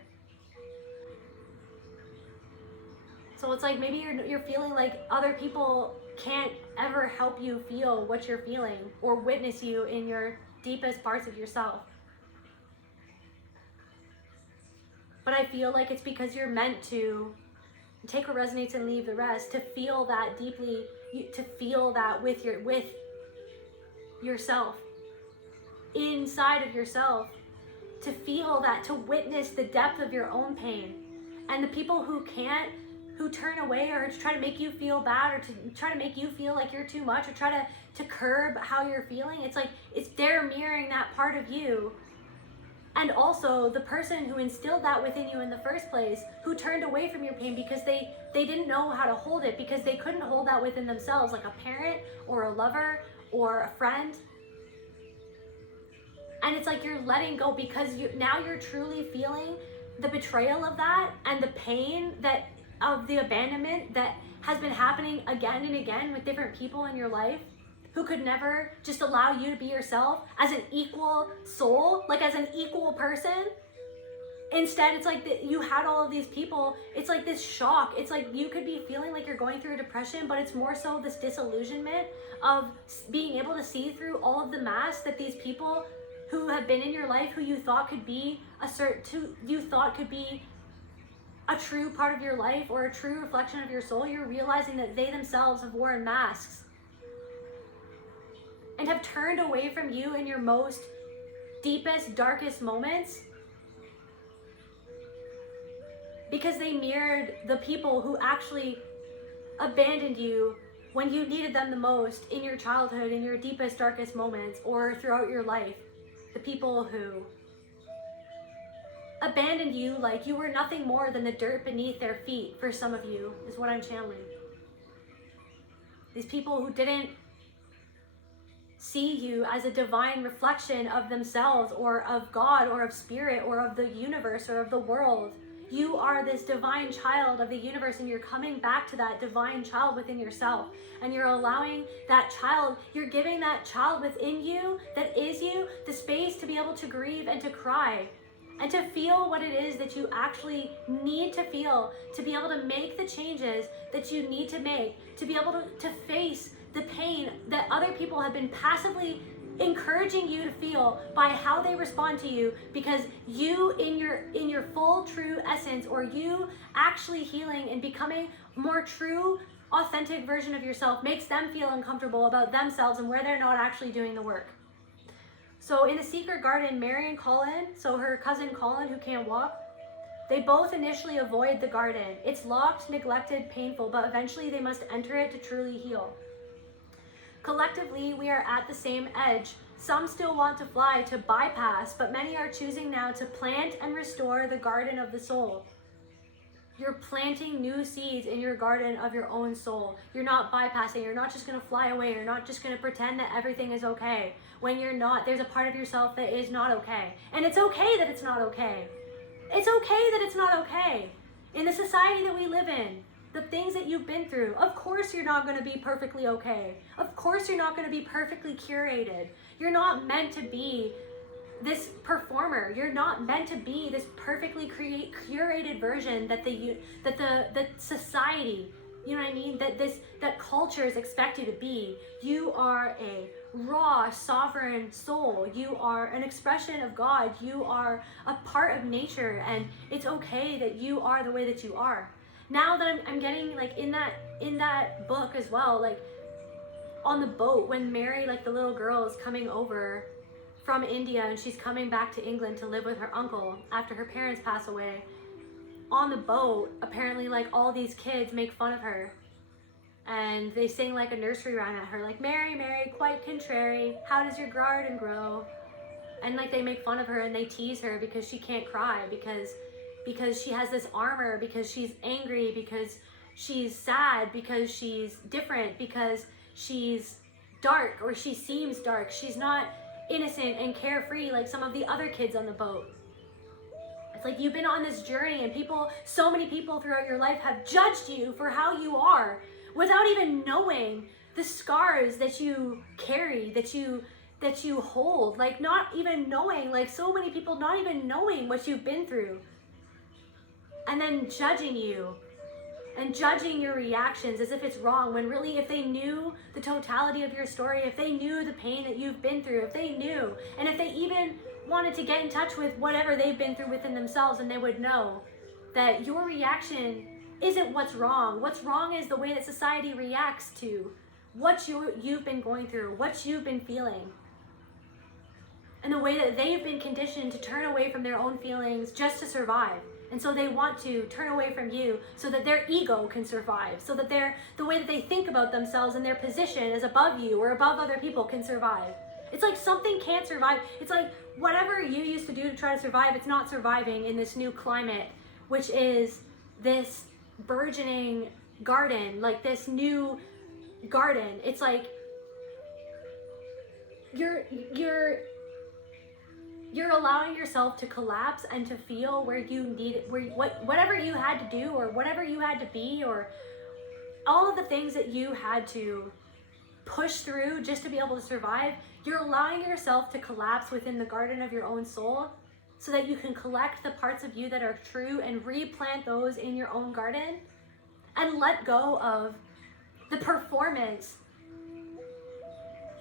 So it's like maybe you're feeling like other people can't ever help you feel what you're feeling or witness you in your deepest parts of yourself. But I feel like it's because you're meant to take what resonates and leave the rest, to feel that deeply, to feel that with yourself, inside of yourself, to feel that, to witness the depth of your own pain. And the people who can't, who turn away or to try to make you feel bad or to try to make you feel like you're too much or try to curb how you're feeling, it's like they're mirroring that part of you. And also the person who instilled that within you in the first place, who turned away from your pain because they didn't know how to hold it, because they couldn't hold that within themselves, like a parent or a lover or a friend. And it's like you're letting go because now you're truly feeling the betrayal of that and the pain that of the abandonment that has been happening again and again with different people in your life who could never just allow you to be yourself as an equal soul, like as an equal person. Instead, it's like you had all of these people. It's like this shock. It's like you could be feeling like you're going through a depression, but it's more so this disillusionment of being able to see through all of the masks that these people who have been in your life, who you thought could be could be a true part of your life or a true reflection of your soul, you're realizing that they themselves have worn masks and have turned away from you in your most deepest, darkest moments because they mirrored the people who actually abandoned you when you needed them the most in your childhood, in your deepest, darkest moments, or throughout your life. The people who abandoned you like you were nothing more than the dirt beneath their feet, for some of you, is what I'm channeling. These people who didn't see you as a divine reflection of themselves or of God or of spirit or of the universe or of the world. You are this divine child of the universe, and you're coming back to that divine child within yourself, and you're allowing that child, you're giving that child within you that is you the space to be able to grieve and to cry and to feel what it is that you actually need to feel, to be able to make the changes that you need to make, to be able to face the pain that other people have been passively encouraging you to feel by how they respond to you, because you in your full true essence, or you actually healing and becoming more true authentic version of yourself, makes them feel uncomfortable about themselves and where they're not actually doing the work. So in the secret garden, Mary and Colin, so her cousin Colin who can't walk, they both initially avoid the garden. It's locked, neglected, painful, but eventually they must enter it to truly heal. Collectively, we are at the same edge. Some still want to fly, to bypass, but many are choosing now to plant and restore the garden of the soul. You're planting new seeds in your garden of your own soul. You're not bypassing. You're not just going to fly away. You're not just going to pretend that everything is okay. When you're not, there's a part of yourself that is not okay. And it's okay that it's not okay. It's okay that it's not okay. In the society that we live in, the things that you've been through, of course you're not going to be perfectly okay. Of course you're not going to be perfectly curated. You're not meant to be this performer. You're not meant to be this perfectly curated version that the society, you know what I mean, that cultures expect you to be. You are a raw, sovereign soul. You are an expression of God. You are a part of nature, and it's okay that you are the way that you are. Now that I'm getting like in that book as well, like on the boat when Mary, like the little girl, is coming over from India and she's coming back to England to live with her uncle after her parents pass away. On the boat, apparently like all these kids make fun of her and they sing like a nursery rhyme at her, like, Mary, Mary, quite contrary, how does your garden grow? And like they make fun of her and they tease her because she can't cry, because she has this armor, because she's angry, because she's sad, because she's different, because she's dark, or she seems dark. She's not innocent and carefree like some of the other kids on the boat. It's like you've been on this journey and so many people throughout your life have judged you for how you are, without even knowing the scars that you carry, that you hold, like not even knowing, like so many people not even knowing what you've been through, and then judging you and judging your reactions as if it's wrong, when really if they knew the totality of your story, if they knew the pain that you've been through, if they knew, and if they even wanted to get in touch with whatever they've been through within themselves, and they would know that your reaction isn't what's wrong. What's wrong is the way that society reacts to what you've been going through, what you've been feeling, and the way that they've been conditioned to turn away from their own feelings just to survive. And so they want to turn away from you so that their ego can survive, so that the way that they think about themselves and their position as above you or above other people can survive. It's like something can't survive. It's like whatever you used to do to try to survive, it's not surviving in this new climate, which is this burgeoning garden, like this new garden. It's like you're allowing yourself to collapse and to feel where you need, whatever you had to do or whatever you had to be, or all of the things that you had to push through just to be able to survive. You're allowing yourself to collapse within the garden of your own soul so that you can collect the parts of you that are true and replant those in your own garden, and let go of the performance,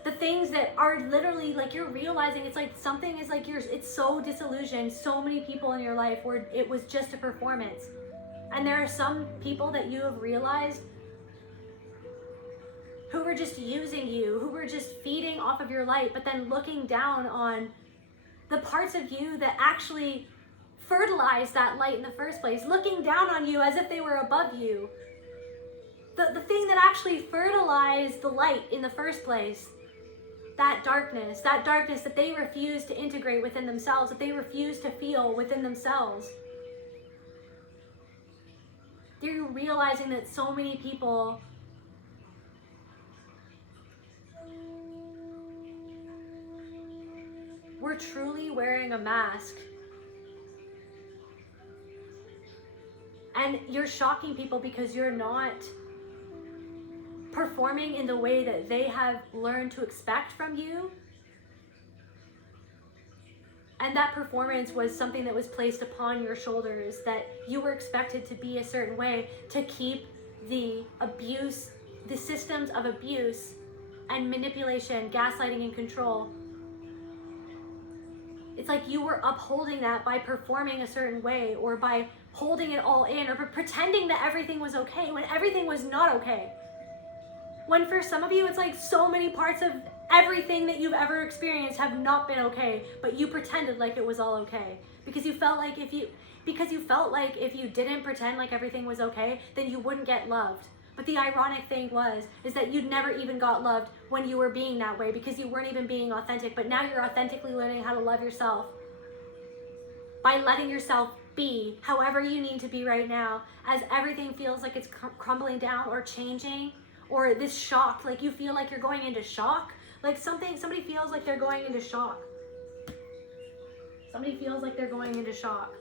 the things that are literally like you're realizing it's like something is like it's so disillusioned. So many people in your life where it was just a performance. And there are some people that you have realized who were just using you, who were just feeding off of your light, but then looking down on the parts of you that actually fertilized that light in the first place, looking down on you as if they were above you. The thing that actually fertilized the light in the first place, that darkness that they refuse to integrate within themselves, that they refuse to feel within themselves. They're realizing that so many people were truly wearing a mask. And you're shocking people because you're not performing in the way that they have learned to expect from you. And that performance was something that was placed upon your shoulders, that you were expected to be a certain way to keep the abuse, the systems of abuse and manipulation, gaslighting and control. It's like you were upholding that by performing a certain way, or by holding it all in, or pretending that everything was okay when everything was not okay. When for some of you, it's like so many parts of everything that you've ever experienced have not been okay, but you pretended like it was all okay. Because you felt like if you didn't pretend like everything was okay, then you wouldn't get loved. But the ironic thing is that you never even got loved when you were being that way, because you weren't even being authentic. But now you're authentically learning how to love yourself by letting yourself be however you need to be right now, as everything feels like it's crumbling down or changing, or this shock, like you feel like you're going into shock. Like somebody feels like they're going into shock. Somebody feels like they're going into shock.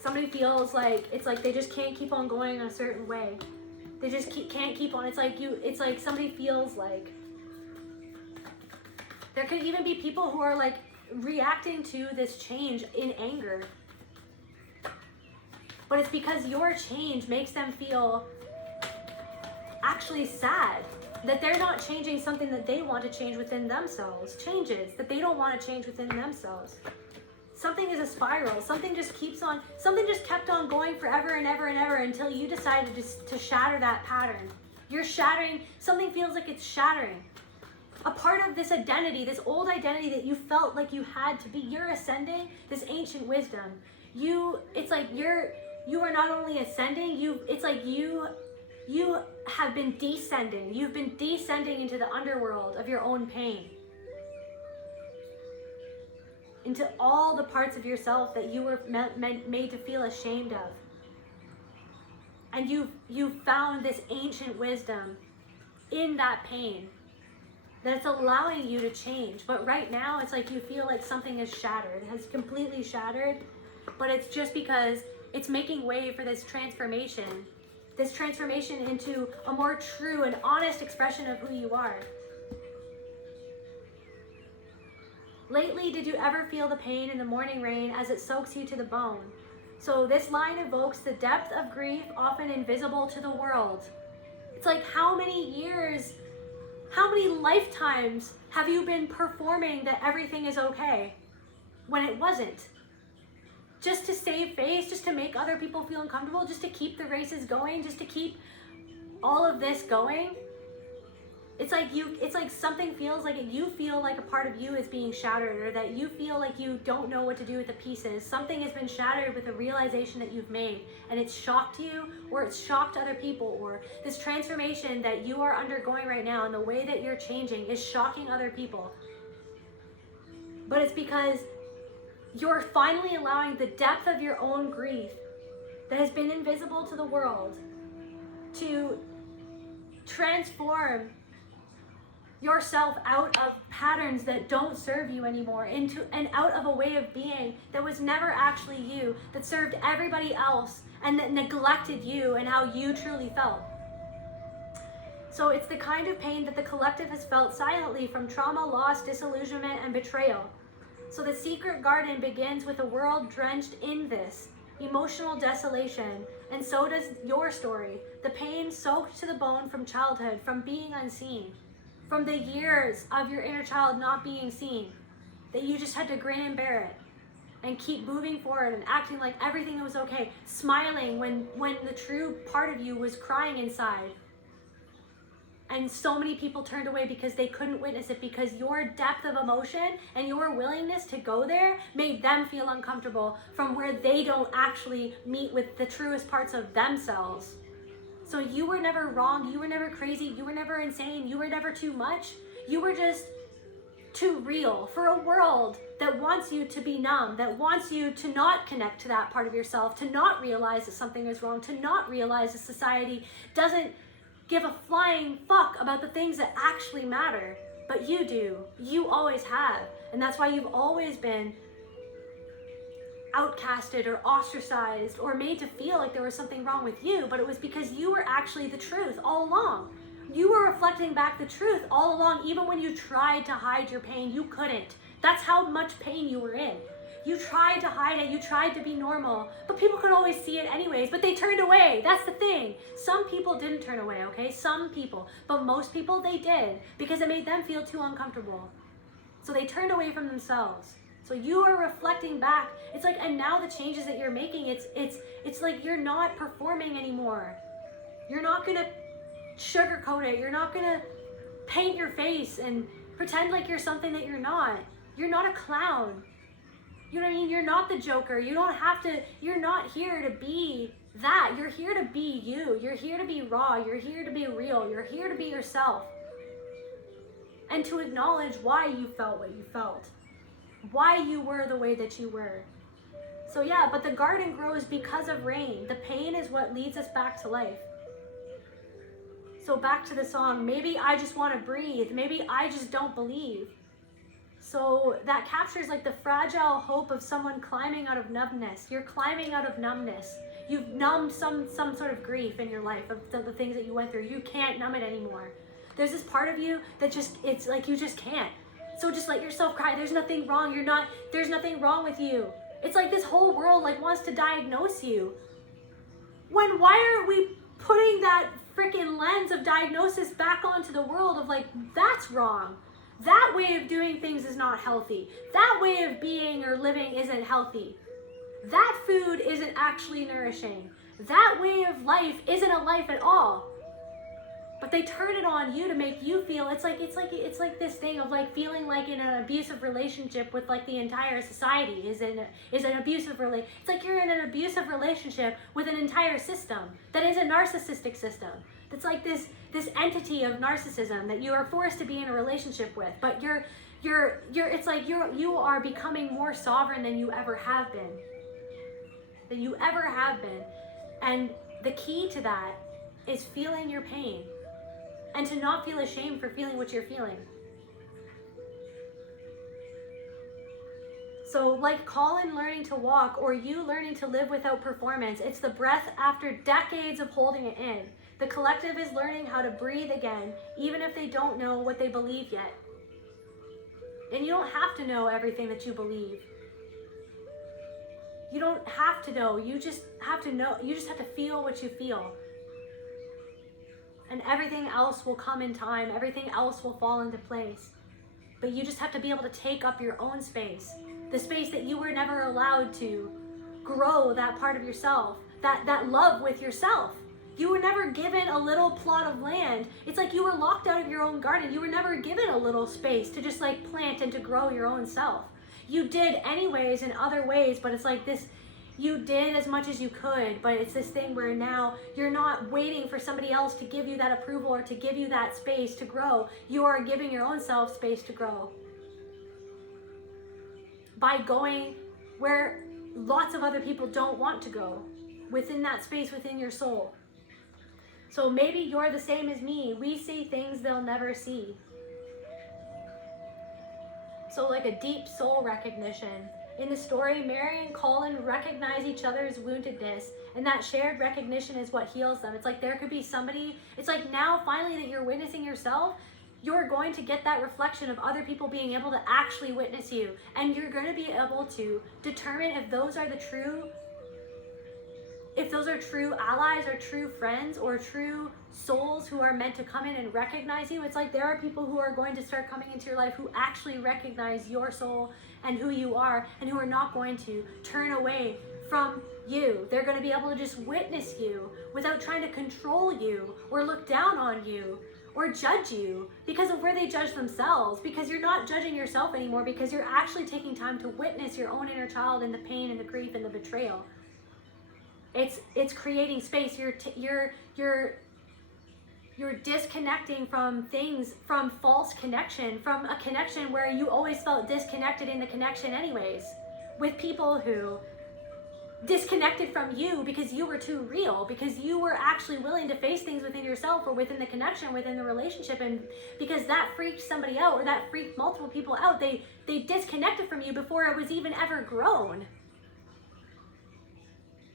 Somebody feels like it's like they just can't keep on going in a certain way. They just can't keep on. It's like somebody feels like there could even be people who are like reacting to this change in anger. But it's because your change makes them feel actually sad. That they're not changing something that they want to change within themselves. Changes that they don't want to change within themselves. Something is a spiral. Something just kept on going forever and ever and ever until you decided to shatter that pattern. You're shattering, something feels like it's shattering. A part of this identity, this old identity that you felt like you had to be, you're ascending this ancient wisdom. You are not only ascending, you have been descending. You've been descending into the underworld of your own pain. Into all the parts of yourself that you were made to feel ashamed of. And you've found this ancient wisdom in that pain that's allowing you to change. But right now, it's like you feel like something is shattered. It has completely shattered. But it's just because it's making way for this transformation this transformation into a more true and honest expression of who you are. Lately, did you ever feel the pain in the morning rain as it soaks you to the bone? So this line evokes the depth of grief often invisible to the world. It's like, how many years, how many lifetimes have you been performing that everything is okay when it wasn't? Just to save face, just to make other people feel uncomfortable, just to keep the races going, just to keep all of this going. It's like something feels like it, you feel like a part of you is being shattered, or that you feel like you don't know what to do with the pieces. Something has been shattered with a realization that you've made, and it's shocked you, or it's shocked other people, or this transformation that you are undergoing right now and the way that you're changing is shocking other people. But it's because you're finally allowing the depth of your own grief that has been invisible to the world to transform yourself out of patterns that don't serve you anymore, into and out of a way of being that was never actually you, that served everybody else and that neglected you and how you truly felt. So it's the kind of pain that the collective has felt silently from trauma, loss, disillusionment, and betrayal. So the secret garden begins with a world drenched in this emotional desolation, and so does your story. The pain soaked to the bone from childhood, from being unseen, from the years of your inner child not being seen, that you just had to grin and bear it and keep moving forward and acting like everything was okay, smiling when the true part of you was crying inside. And so many people turned away because they couldn't witness it, because your depth of emotion and your willingness to go there made them feel uncomfortable from where they don't actually meet with the truest parts of themselves. So you were never wrong, you were never crazy, you were never insane, you were never too much. You were just too real for a world that wants you to be numb, that wants you to not connect to that part of yourself, to not realize that something is wrong, to not realize that society doesn't give a flying fuck about the things that actually matter. But you do. You always have. And that's why you've always been outcasted or ostracized or made to feel like there was something wrong with you, but it was because you were actually the truth all along. You were reflecting back the truth all along. Even when you tried to hide your pain, you couldn't. That's how much pain you were in. You tried to hide it, you tried to be normal, but people could always see it anyways, but they turned away. That's the thing. Some people didn't turn away, okay? Some people, but most people, they did, because it made them feel too uncomfortable. So they turned away from themselves. So you are reflecting back. It's like, and now the changes that you're making, it's like you're not performing anymore. You're not gonna sugarcoat it. You're not gonna paint your face and pretend like you're something that you're not. You're not a clown. You know what I mean? You're not the Joker. You don't have to, you're not here to be that. You're here to be you. You're here to be raw. You're here to be real. You're here to be yourself. And to acknowledge why you felt what you felt. Why you were the way that you were. So yeah, but the garden grows because of rain. The pain is what leads us back to life. So back to the song, maybe I just want to breathe. Maybe I just don't believe. So that captures like the fragile hope of someone climbing out of numbness. You're climbing out of numbness. You've numbed some sort of grief in your life of the things that you went through. You can't numb it anymore. There's this part of you that just, it's like you just can't. So just let yourself cry. There's nothing wrong. There's nothing wrong with you. It's like this whole world like wants to diagnose you. Why are we putting that freaking lens of diagnosis back onto the world of like, that's wrong. That way of doing things is not healthy. That way of being or living isn't healthy. That food isn't actually nourishing. That way of life isn't a life at all. But they turn it on you to make you feel, it's like this thing of like feeling like in an abusive relationship with like the entire society is an abusive relationship. It's like you're in an abusive relationship with an entire system that is a narcissistic system. That's like this entity of narcissism that you are forced to be in a relationship with. But it's like you are becoming more sovereign than you ever have been. And the key to that is feeling your pain. And to not feel ashamed for feeling what you're feeling. So like Colin learning to walk, or you learning to live without performance, it's the breath after decades of holding it in. The collective is learning how to breathe again, even if they don't know what they believe yet. And you don't have to know everything that you believe. You don't have to know. You just have to know. You just have to feel what you feel. And everything else will come in time. Everything else will fall into place. But you just have to be able to take up your own space. The space that you were never allowed to grow that part of yourself. That love with yourself. You were never given a little plot of land. It's like you were locked out of your own garden. You were never given a little space to just like plant and to grow your own self. You did anyways in other ways, but it's like this, you did as much as you could, but it's this thing where now you're not waiting for somebody else to give you that approval or to give you that space to grow. You are giving your own self space to grow. By going where lots of other people don't want to go, within that space within your soul. So maybe you're the same as me. We see things they'll never see. So like a deep soul recognition. In the story, Mary and Colin recognize each other's woundedness, and that shared recognition is what heals them. It's like there could be somebody, it's like now finally that you're witnessing yourself, you're going to get that reflection of other people being able to actually witness you. And you're going to be able to determine if those are true allies or true friends or true souls who are meant to come in and recognize you. It's like there are people who are going to start coming into your life who actually recognize your soul and who you are, and who are not going to turn away from you. They're going to be able to just witness you without trying to control you or look down on you or judge you because of where they judge themselves, because you're not judging yourself anymore, because you're actually taking time to witness your own inner child and the pain and the grief and the betrayal. It's creating space. You're disconnecting from things, from false connection, from a connection where you always felt disconnected in the connection anyways, with people who disconnected from you because you were too real, because you were actually willing to face things within yourself or within the connection, within the relationship, and because that freaked somebody out or that freaked multiple people out, they disconnected from you before it was even ever grown.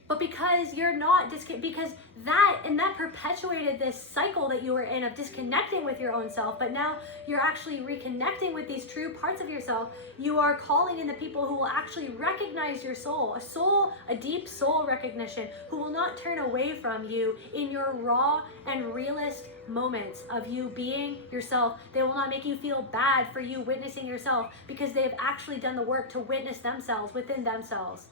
But because you're not because that perpetuated this cycle that you were in of disconnecting with your own self, but now you're actually reconnecting with these true parts of yourself. You are calling in the people who will actually recognize your soul, a deep soul recognition, who will not turn away from you in your raw and realist moments of you being yourself. They will not make you feel bad for you witnessing yourself, because they've actually done the work to witness themselves within themselves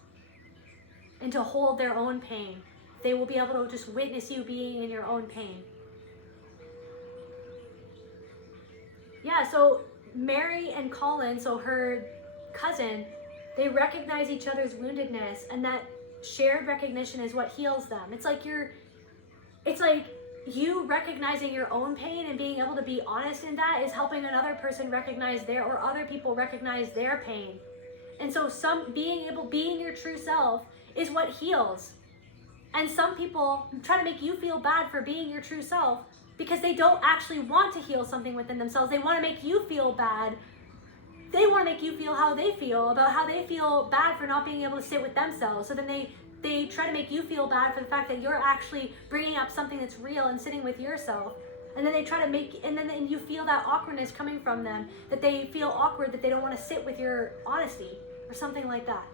and to hold their own pain. They will be able to just witness you being in your own pain. Yeah, so Mary and Colin, so her cousin, they recognize each other's woundedness, and that shared recognition is what heals them. It's like you recognizing your own pain and being able to be honest in that is helping another person recognize or other people recognize their pain. And so being your true self is what heals. And some people try to make you feel bad for being your true self because they don't actually want to heal something within themselves. They want to make you feel bad. They want to make you feel how they feel, about how they feel bad for not being able to sit with themselves. So then they try to make you feel bad for the fact that you're actually bringing up something that's real and sitting with yourself. And then they try to and then you feel that awkwardness coming from them, that they feel awkward, that they don't want to sit with your honesty or something like that.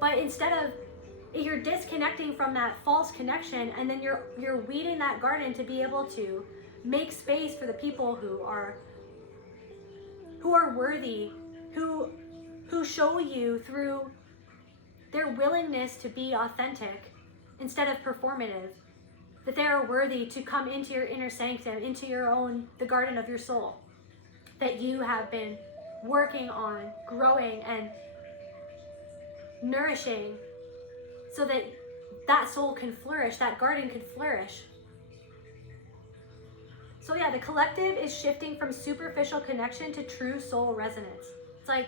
But instead of, you're disconnecting from that false connection, and then you're weeding that garden to be able to make space for the people who are worthy, who show you through their willingness to be authentic instead of performative, that they are worthy to come into your inner sanctum, into the garden of your soul, that you have been working on, growing and nourishing, so that soul can flourish, that garden can flourish. So yeah, the collective is shifting from superficial connection to true soul resonance. It's like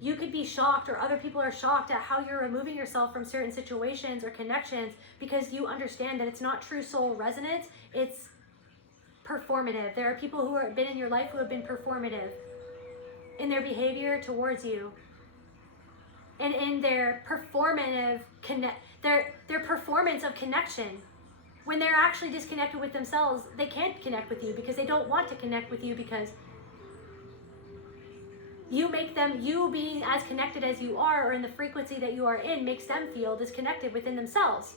you could be shocked, or other people are shocked at how you're removing yourself from certain situations or connections, because you understand that it's not true soul resonance, it's performative. There are people who have been in your life who have been performative in their behavior towards you. and in their their performance of connection. When they're actually disconnected with themselves, they can't connect with you because they don't want to connect with you, because you being as connected as you are, or in the frequency that you are in, makes them feel disconnected within themselves.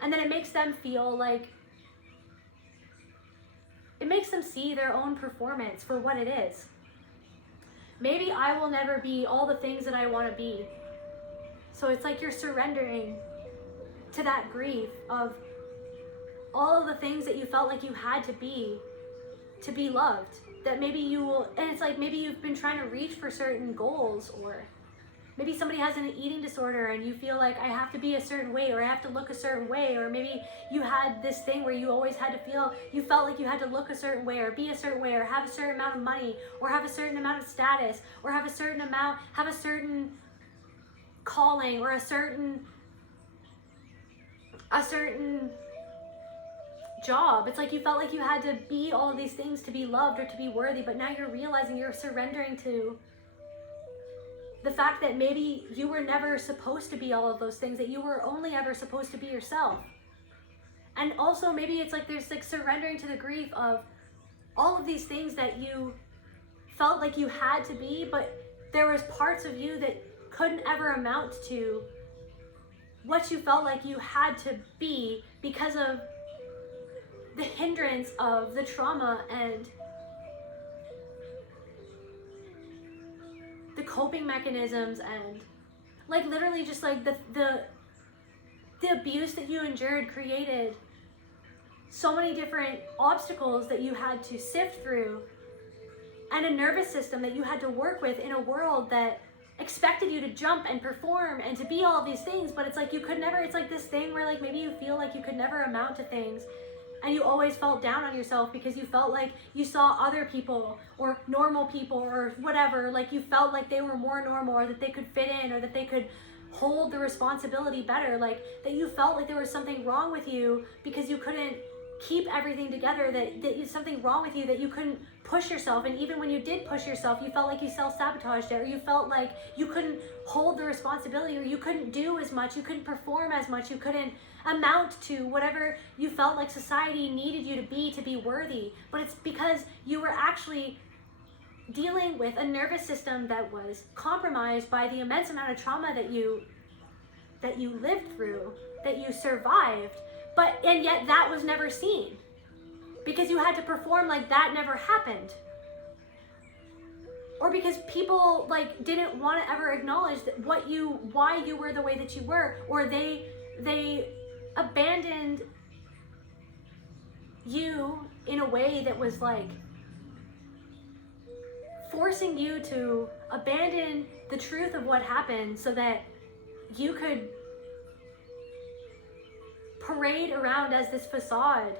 And then it makes them feel like, it makes them see their own performance for what it is. Maybe I will never be all the things that I want to be. So it's like you're surrendering to that grief of all of the things that you felt like you had to be loved. That maybe you will, and it's like maybe you've been trying to reach for certain goals, or maybe somebody has an eating disorder and you feel like, I have to be a certain way, or I have to look a certain way, or maybe you had this thing where you always had to feel, you felt like you had to look a certain way, or be a certain way, or have a certain amount of money, or have a certain amount of status, or have a certain calling, or a certain job. It's like you felt like you had to be all of these things to be loved or to be worthy, but now you're realizing you're surrendering to the fact that maybe you were never supposed to be all of those things, that you were only ever supposed to be yourself. And also maybe it's like there's like surrendering to the grief of all of these things that you felt like you had to be, but there was parts of you that couldn't ever amount to what you felt like you had to be because of the hindrance of the trauma and the coping mechanisms, and like literally just like the abuse that you endured created so many different obstacles that you had to sift through, and a nervous system that you had to work with in a world that expected you to jump and perform and to be all these things, but it's like you could never. It's like this thing where like maybe you feel like you could never amount to things, and you always felt down on yourself because you felt like you saw other people or normal people or whatever, like you felt like they were more normal, or that they could fit in, or that they could hold the responsibility better, like that you felt like there was something wrong with you because you couldn't keep everything together, that something wrong with you, that you couldn't push yourself, and even when you did push yourself, you felt like you self-sabotaged it, or you felt like you couldn't hold the responsibility, or you couldn't do as much, you couldn't perform as much, you couldn't amount to whatever you felt like society needed you to be worthy. But it's because you were actually dealing with a nervous system that was compromised by the immense amount of trauma that you lived through, that you survived, and yet that was never seen because you had to perform like that never happened, or because people like didn't want to ever acknowledge that why you were the way that you were, or they abandoned you in a way that was like forcing you to abandon the truth of what happened so that you could parade around as this facade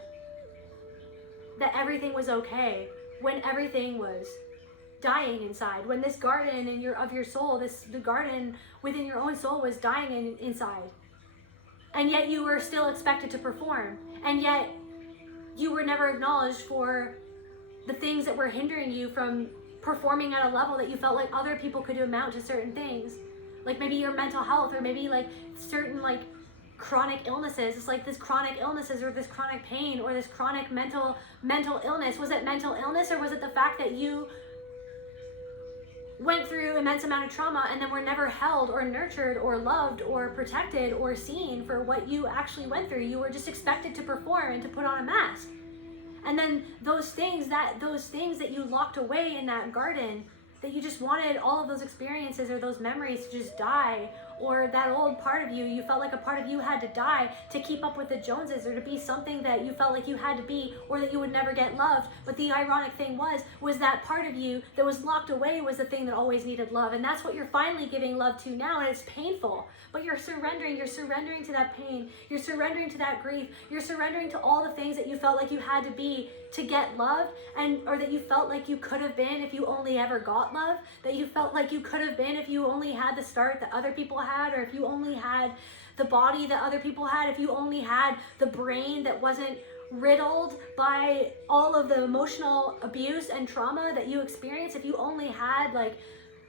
that everything was okay, when everything was dying inside, when this garden of your soul, the garden within your own soul was dying inside. And yet you were still expected to perform, and yet you were never acknowledged for the things that were hindering you from performing at a level that you felt like other people could amount to certain things, like maybe your mental health, or maybe like certain like chronic illnesses. It's like this chronic illnesses, or this chronic pain, or this chronic mental illness. Was it mental illness, or was it the fact that you went through immense amount of trauma and then were never held or nurtured or loved or protected or seen for what you actually went through? You were just expected to perform and to put on a mask. And then those things that you locked away in that garden, that you just wanted all of those experiences or those memories to just die, or that old part of you, you felt like a part of you had to die to keep up with the Joneses, or to be something that you felt like you had to be, or that you would never get loved. But the ironic thing was that part of you that was locked away was the thing that always needed love. And that's what you're finally giving love to now, and it's painful. But you're surrendering to that pain, you're surrendering to that grief, you're surrendering to all the things that you felt like you had to be to get loved, or that you felt like you could have been if you only ever got love, that you felt like you could have been if you only had the start that other people had, or if you only had the body that other people had, if you only had the brain that wasn't riddled by all of the emotional abuse and trauma that you experienced, if you only had like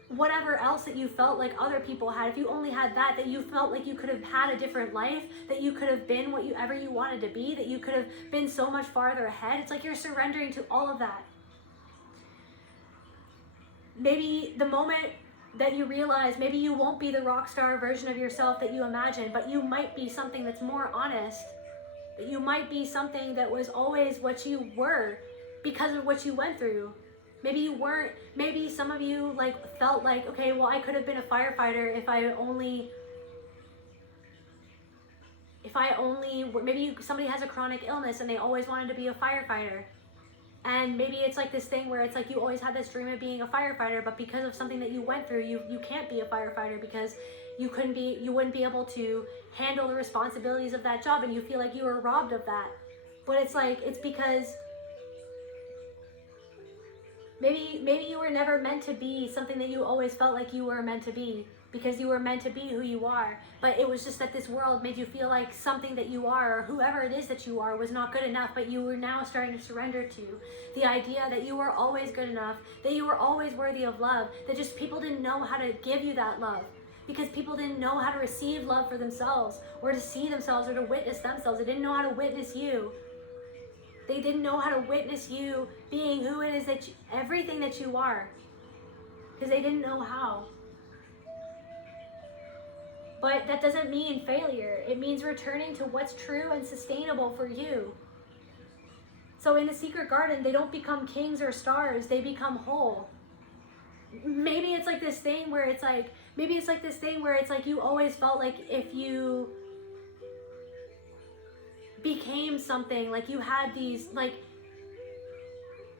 whatever else that you felt like other people had, if you only had that, that you felt like you could have had a different life, that you could have been whatever you wanted to be, that you could have been so much farther ahead. It's like you're surrendering to all of that. Maybe the moment that you realize maybe you won't be the rock star version of yourself that you imagine, but you might be something that's more honest, that you might be something that was always what you were because of what you went through. Maybe you weren't, maybe some of you like felt like, okay, well, I could have been a firefighter if I only, maybe somebody has a chronic illness and they always wanted to be a firefighter. And maybe it's like this thing where it's like you always had this dream of being a firefighter, but because of something that you went through, you can't be a firefighter because you wouldn't be able to handle the responsibilities of that job, and you feel like you were robbed of that. But it's like, it's because maybe you were never meant to be something that you always felt like you were meant to be, because you were meant to be who you are. But it was just that this world made you feel like something that you are, or whoever it is that you are, was not good enough, but you were now starting to surrender to the idea that you were always good enough, that you were always worthy of love, that just people didn't know how to give you that love, because people didn't know how to receive love for themselves, or to see themselves, or to witness themselves. They didn't know how to witness you. They didn't know how to witness you being who it is that everything that you are, because they didn't know how. But that doesn't mean failure. It means returning to what's true and sustainable for you. So in the secret garden, they don't become kings or stars, they become whole. Maybe it's like this thing where it's like, you always felt like if you became something, like you had these, like,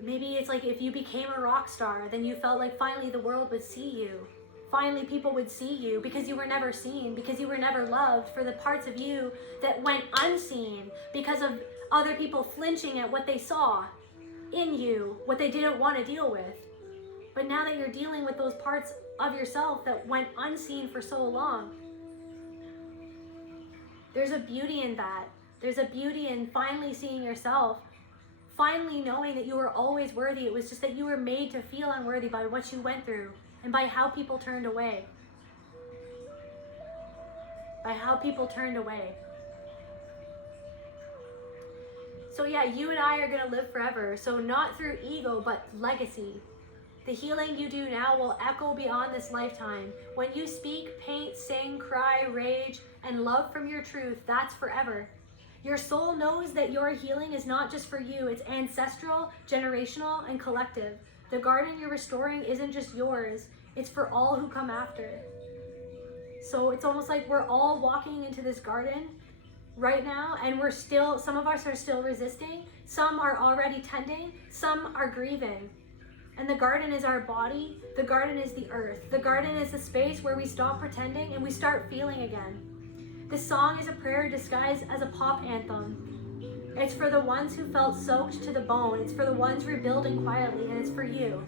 maybe it's like if you became a rock star, then you felt like finally the world would see you. Finally people would see you, because you were never seen, because you were never loved for the parts of you that went unseen because of other people flinching at what they saw in you, what they didn't want to deal with. But now that you're dealing with those parts of yourself that went unseen for so long, there's a beauty in that. There's a beauty in finally seeing yourself, finally knowing that you were always worthy. It was just that you were made to feel unworthy by what you went through and by how people turned away. By how people turned away. So yeah, you and I are going to live forever. So not through ego, but legacy. The healing you do now will echo beyond this lifetime. When you speak, paint, sing, cry, rage, and love from your truth, that's forever. Your soul knows that your healing is not just for you, it's ancestral, generational, and collective. The garden you're restoring isn't just yours, it's for all who come after. So it's almost like we're all walking into this garden right now, and some of us are still resisting, some are already tending, some are grieving. And the garden is our body, the garden is the earth, the garden is the space where we stop pretending and we start feeling again. This song is a prayer disguised as a pop anthem. It's for the ones who felt soaked to the bone, it's for the ones rebuilding quietly, and it's for you.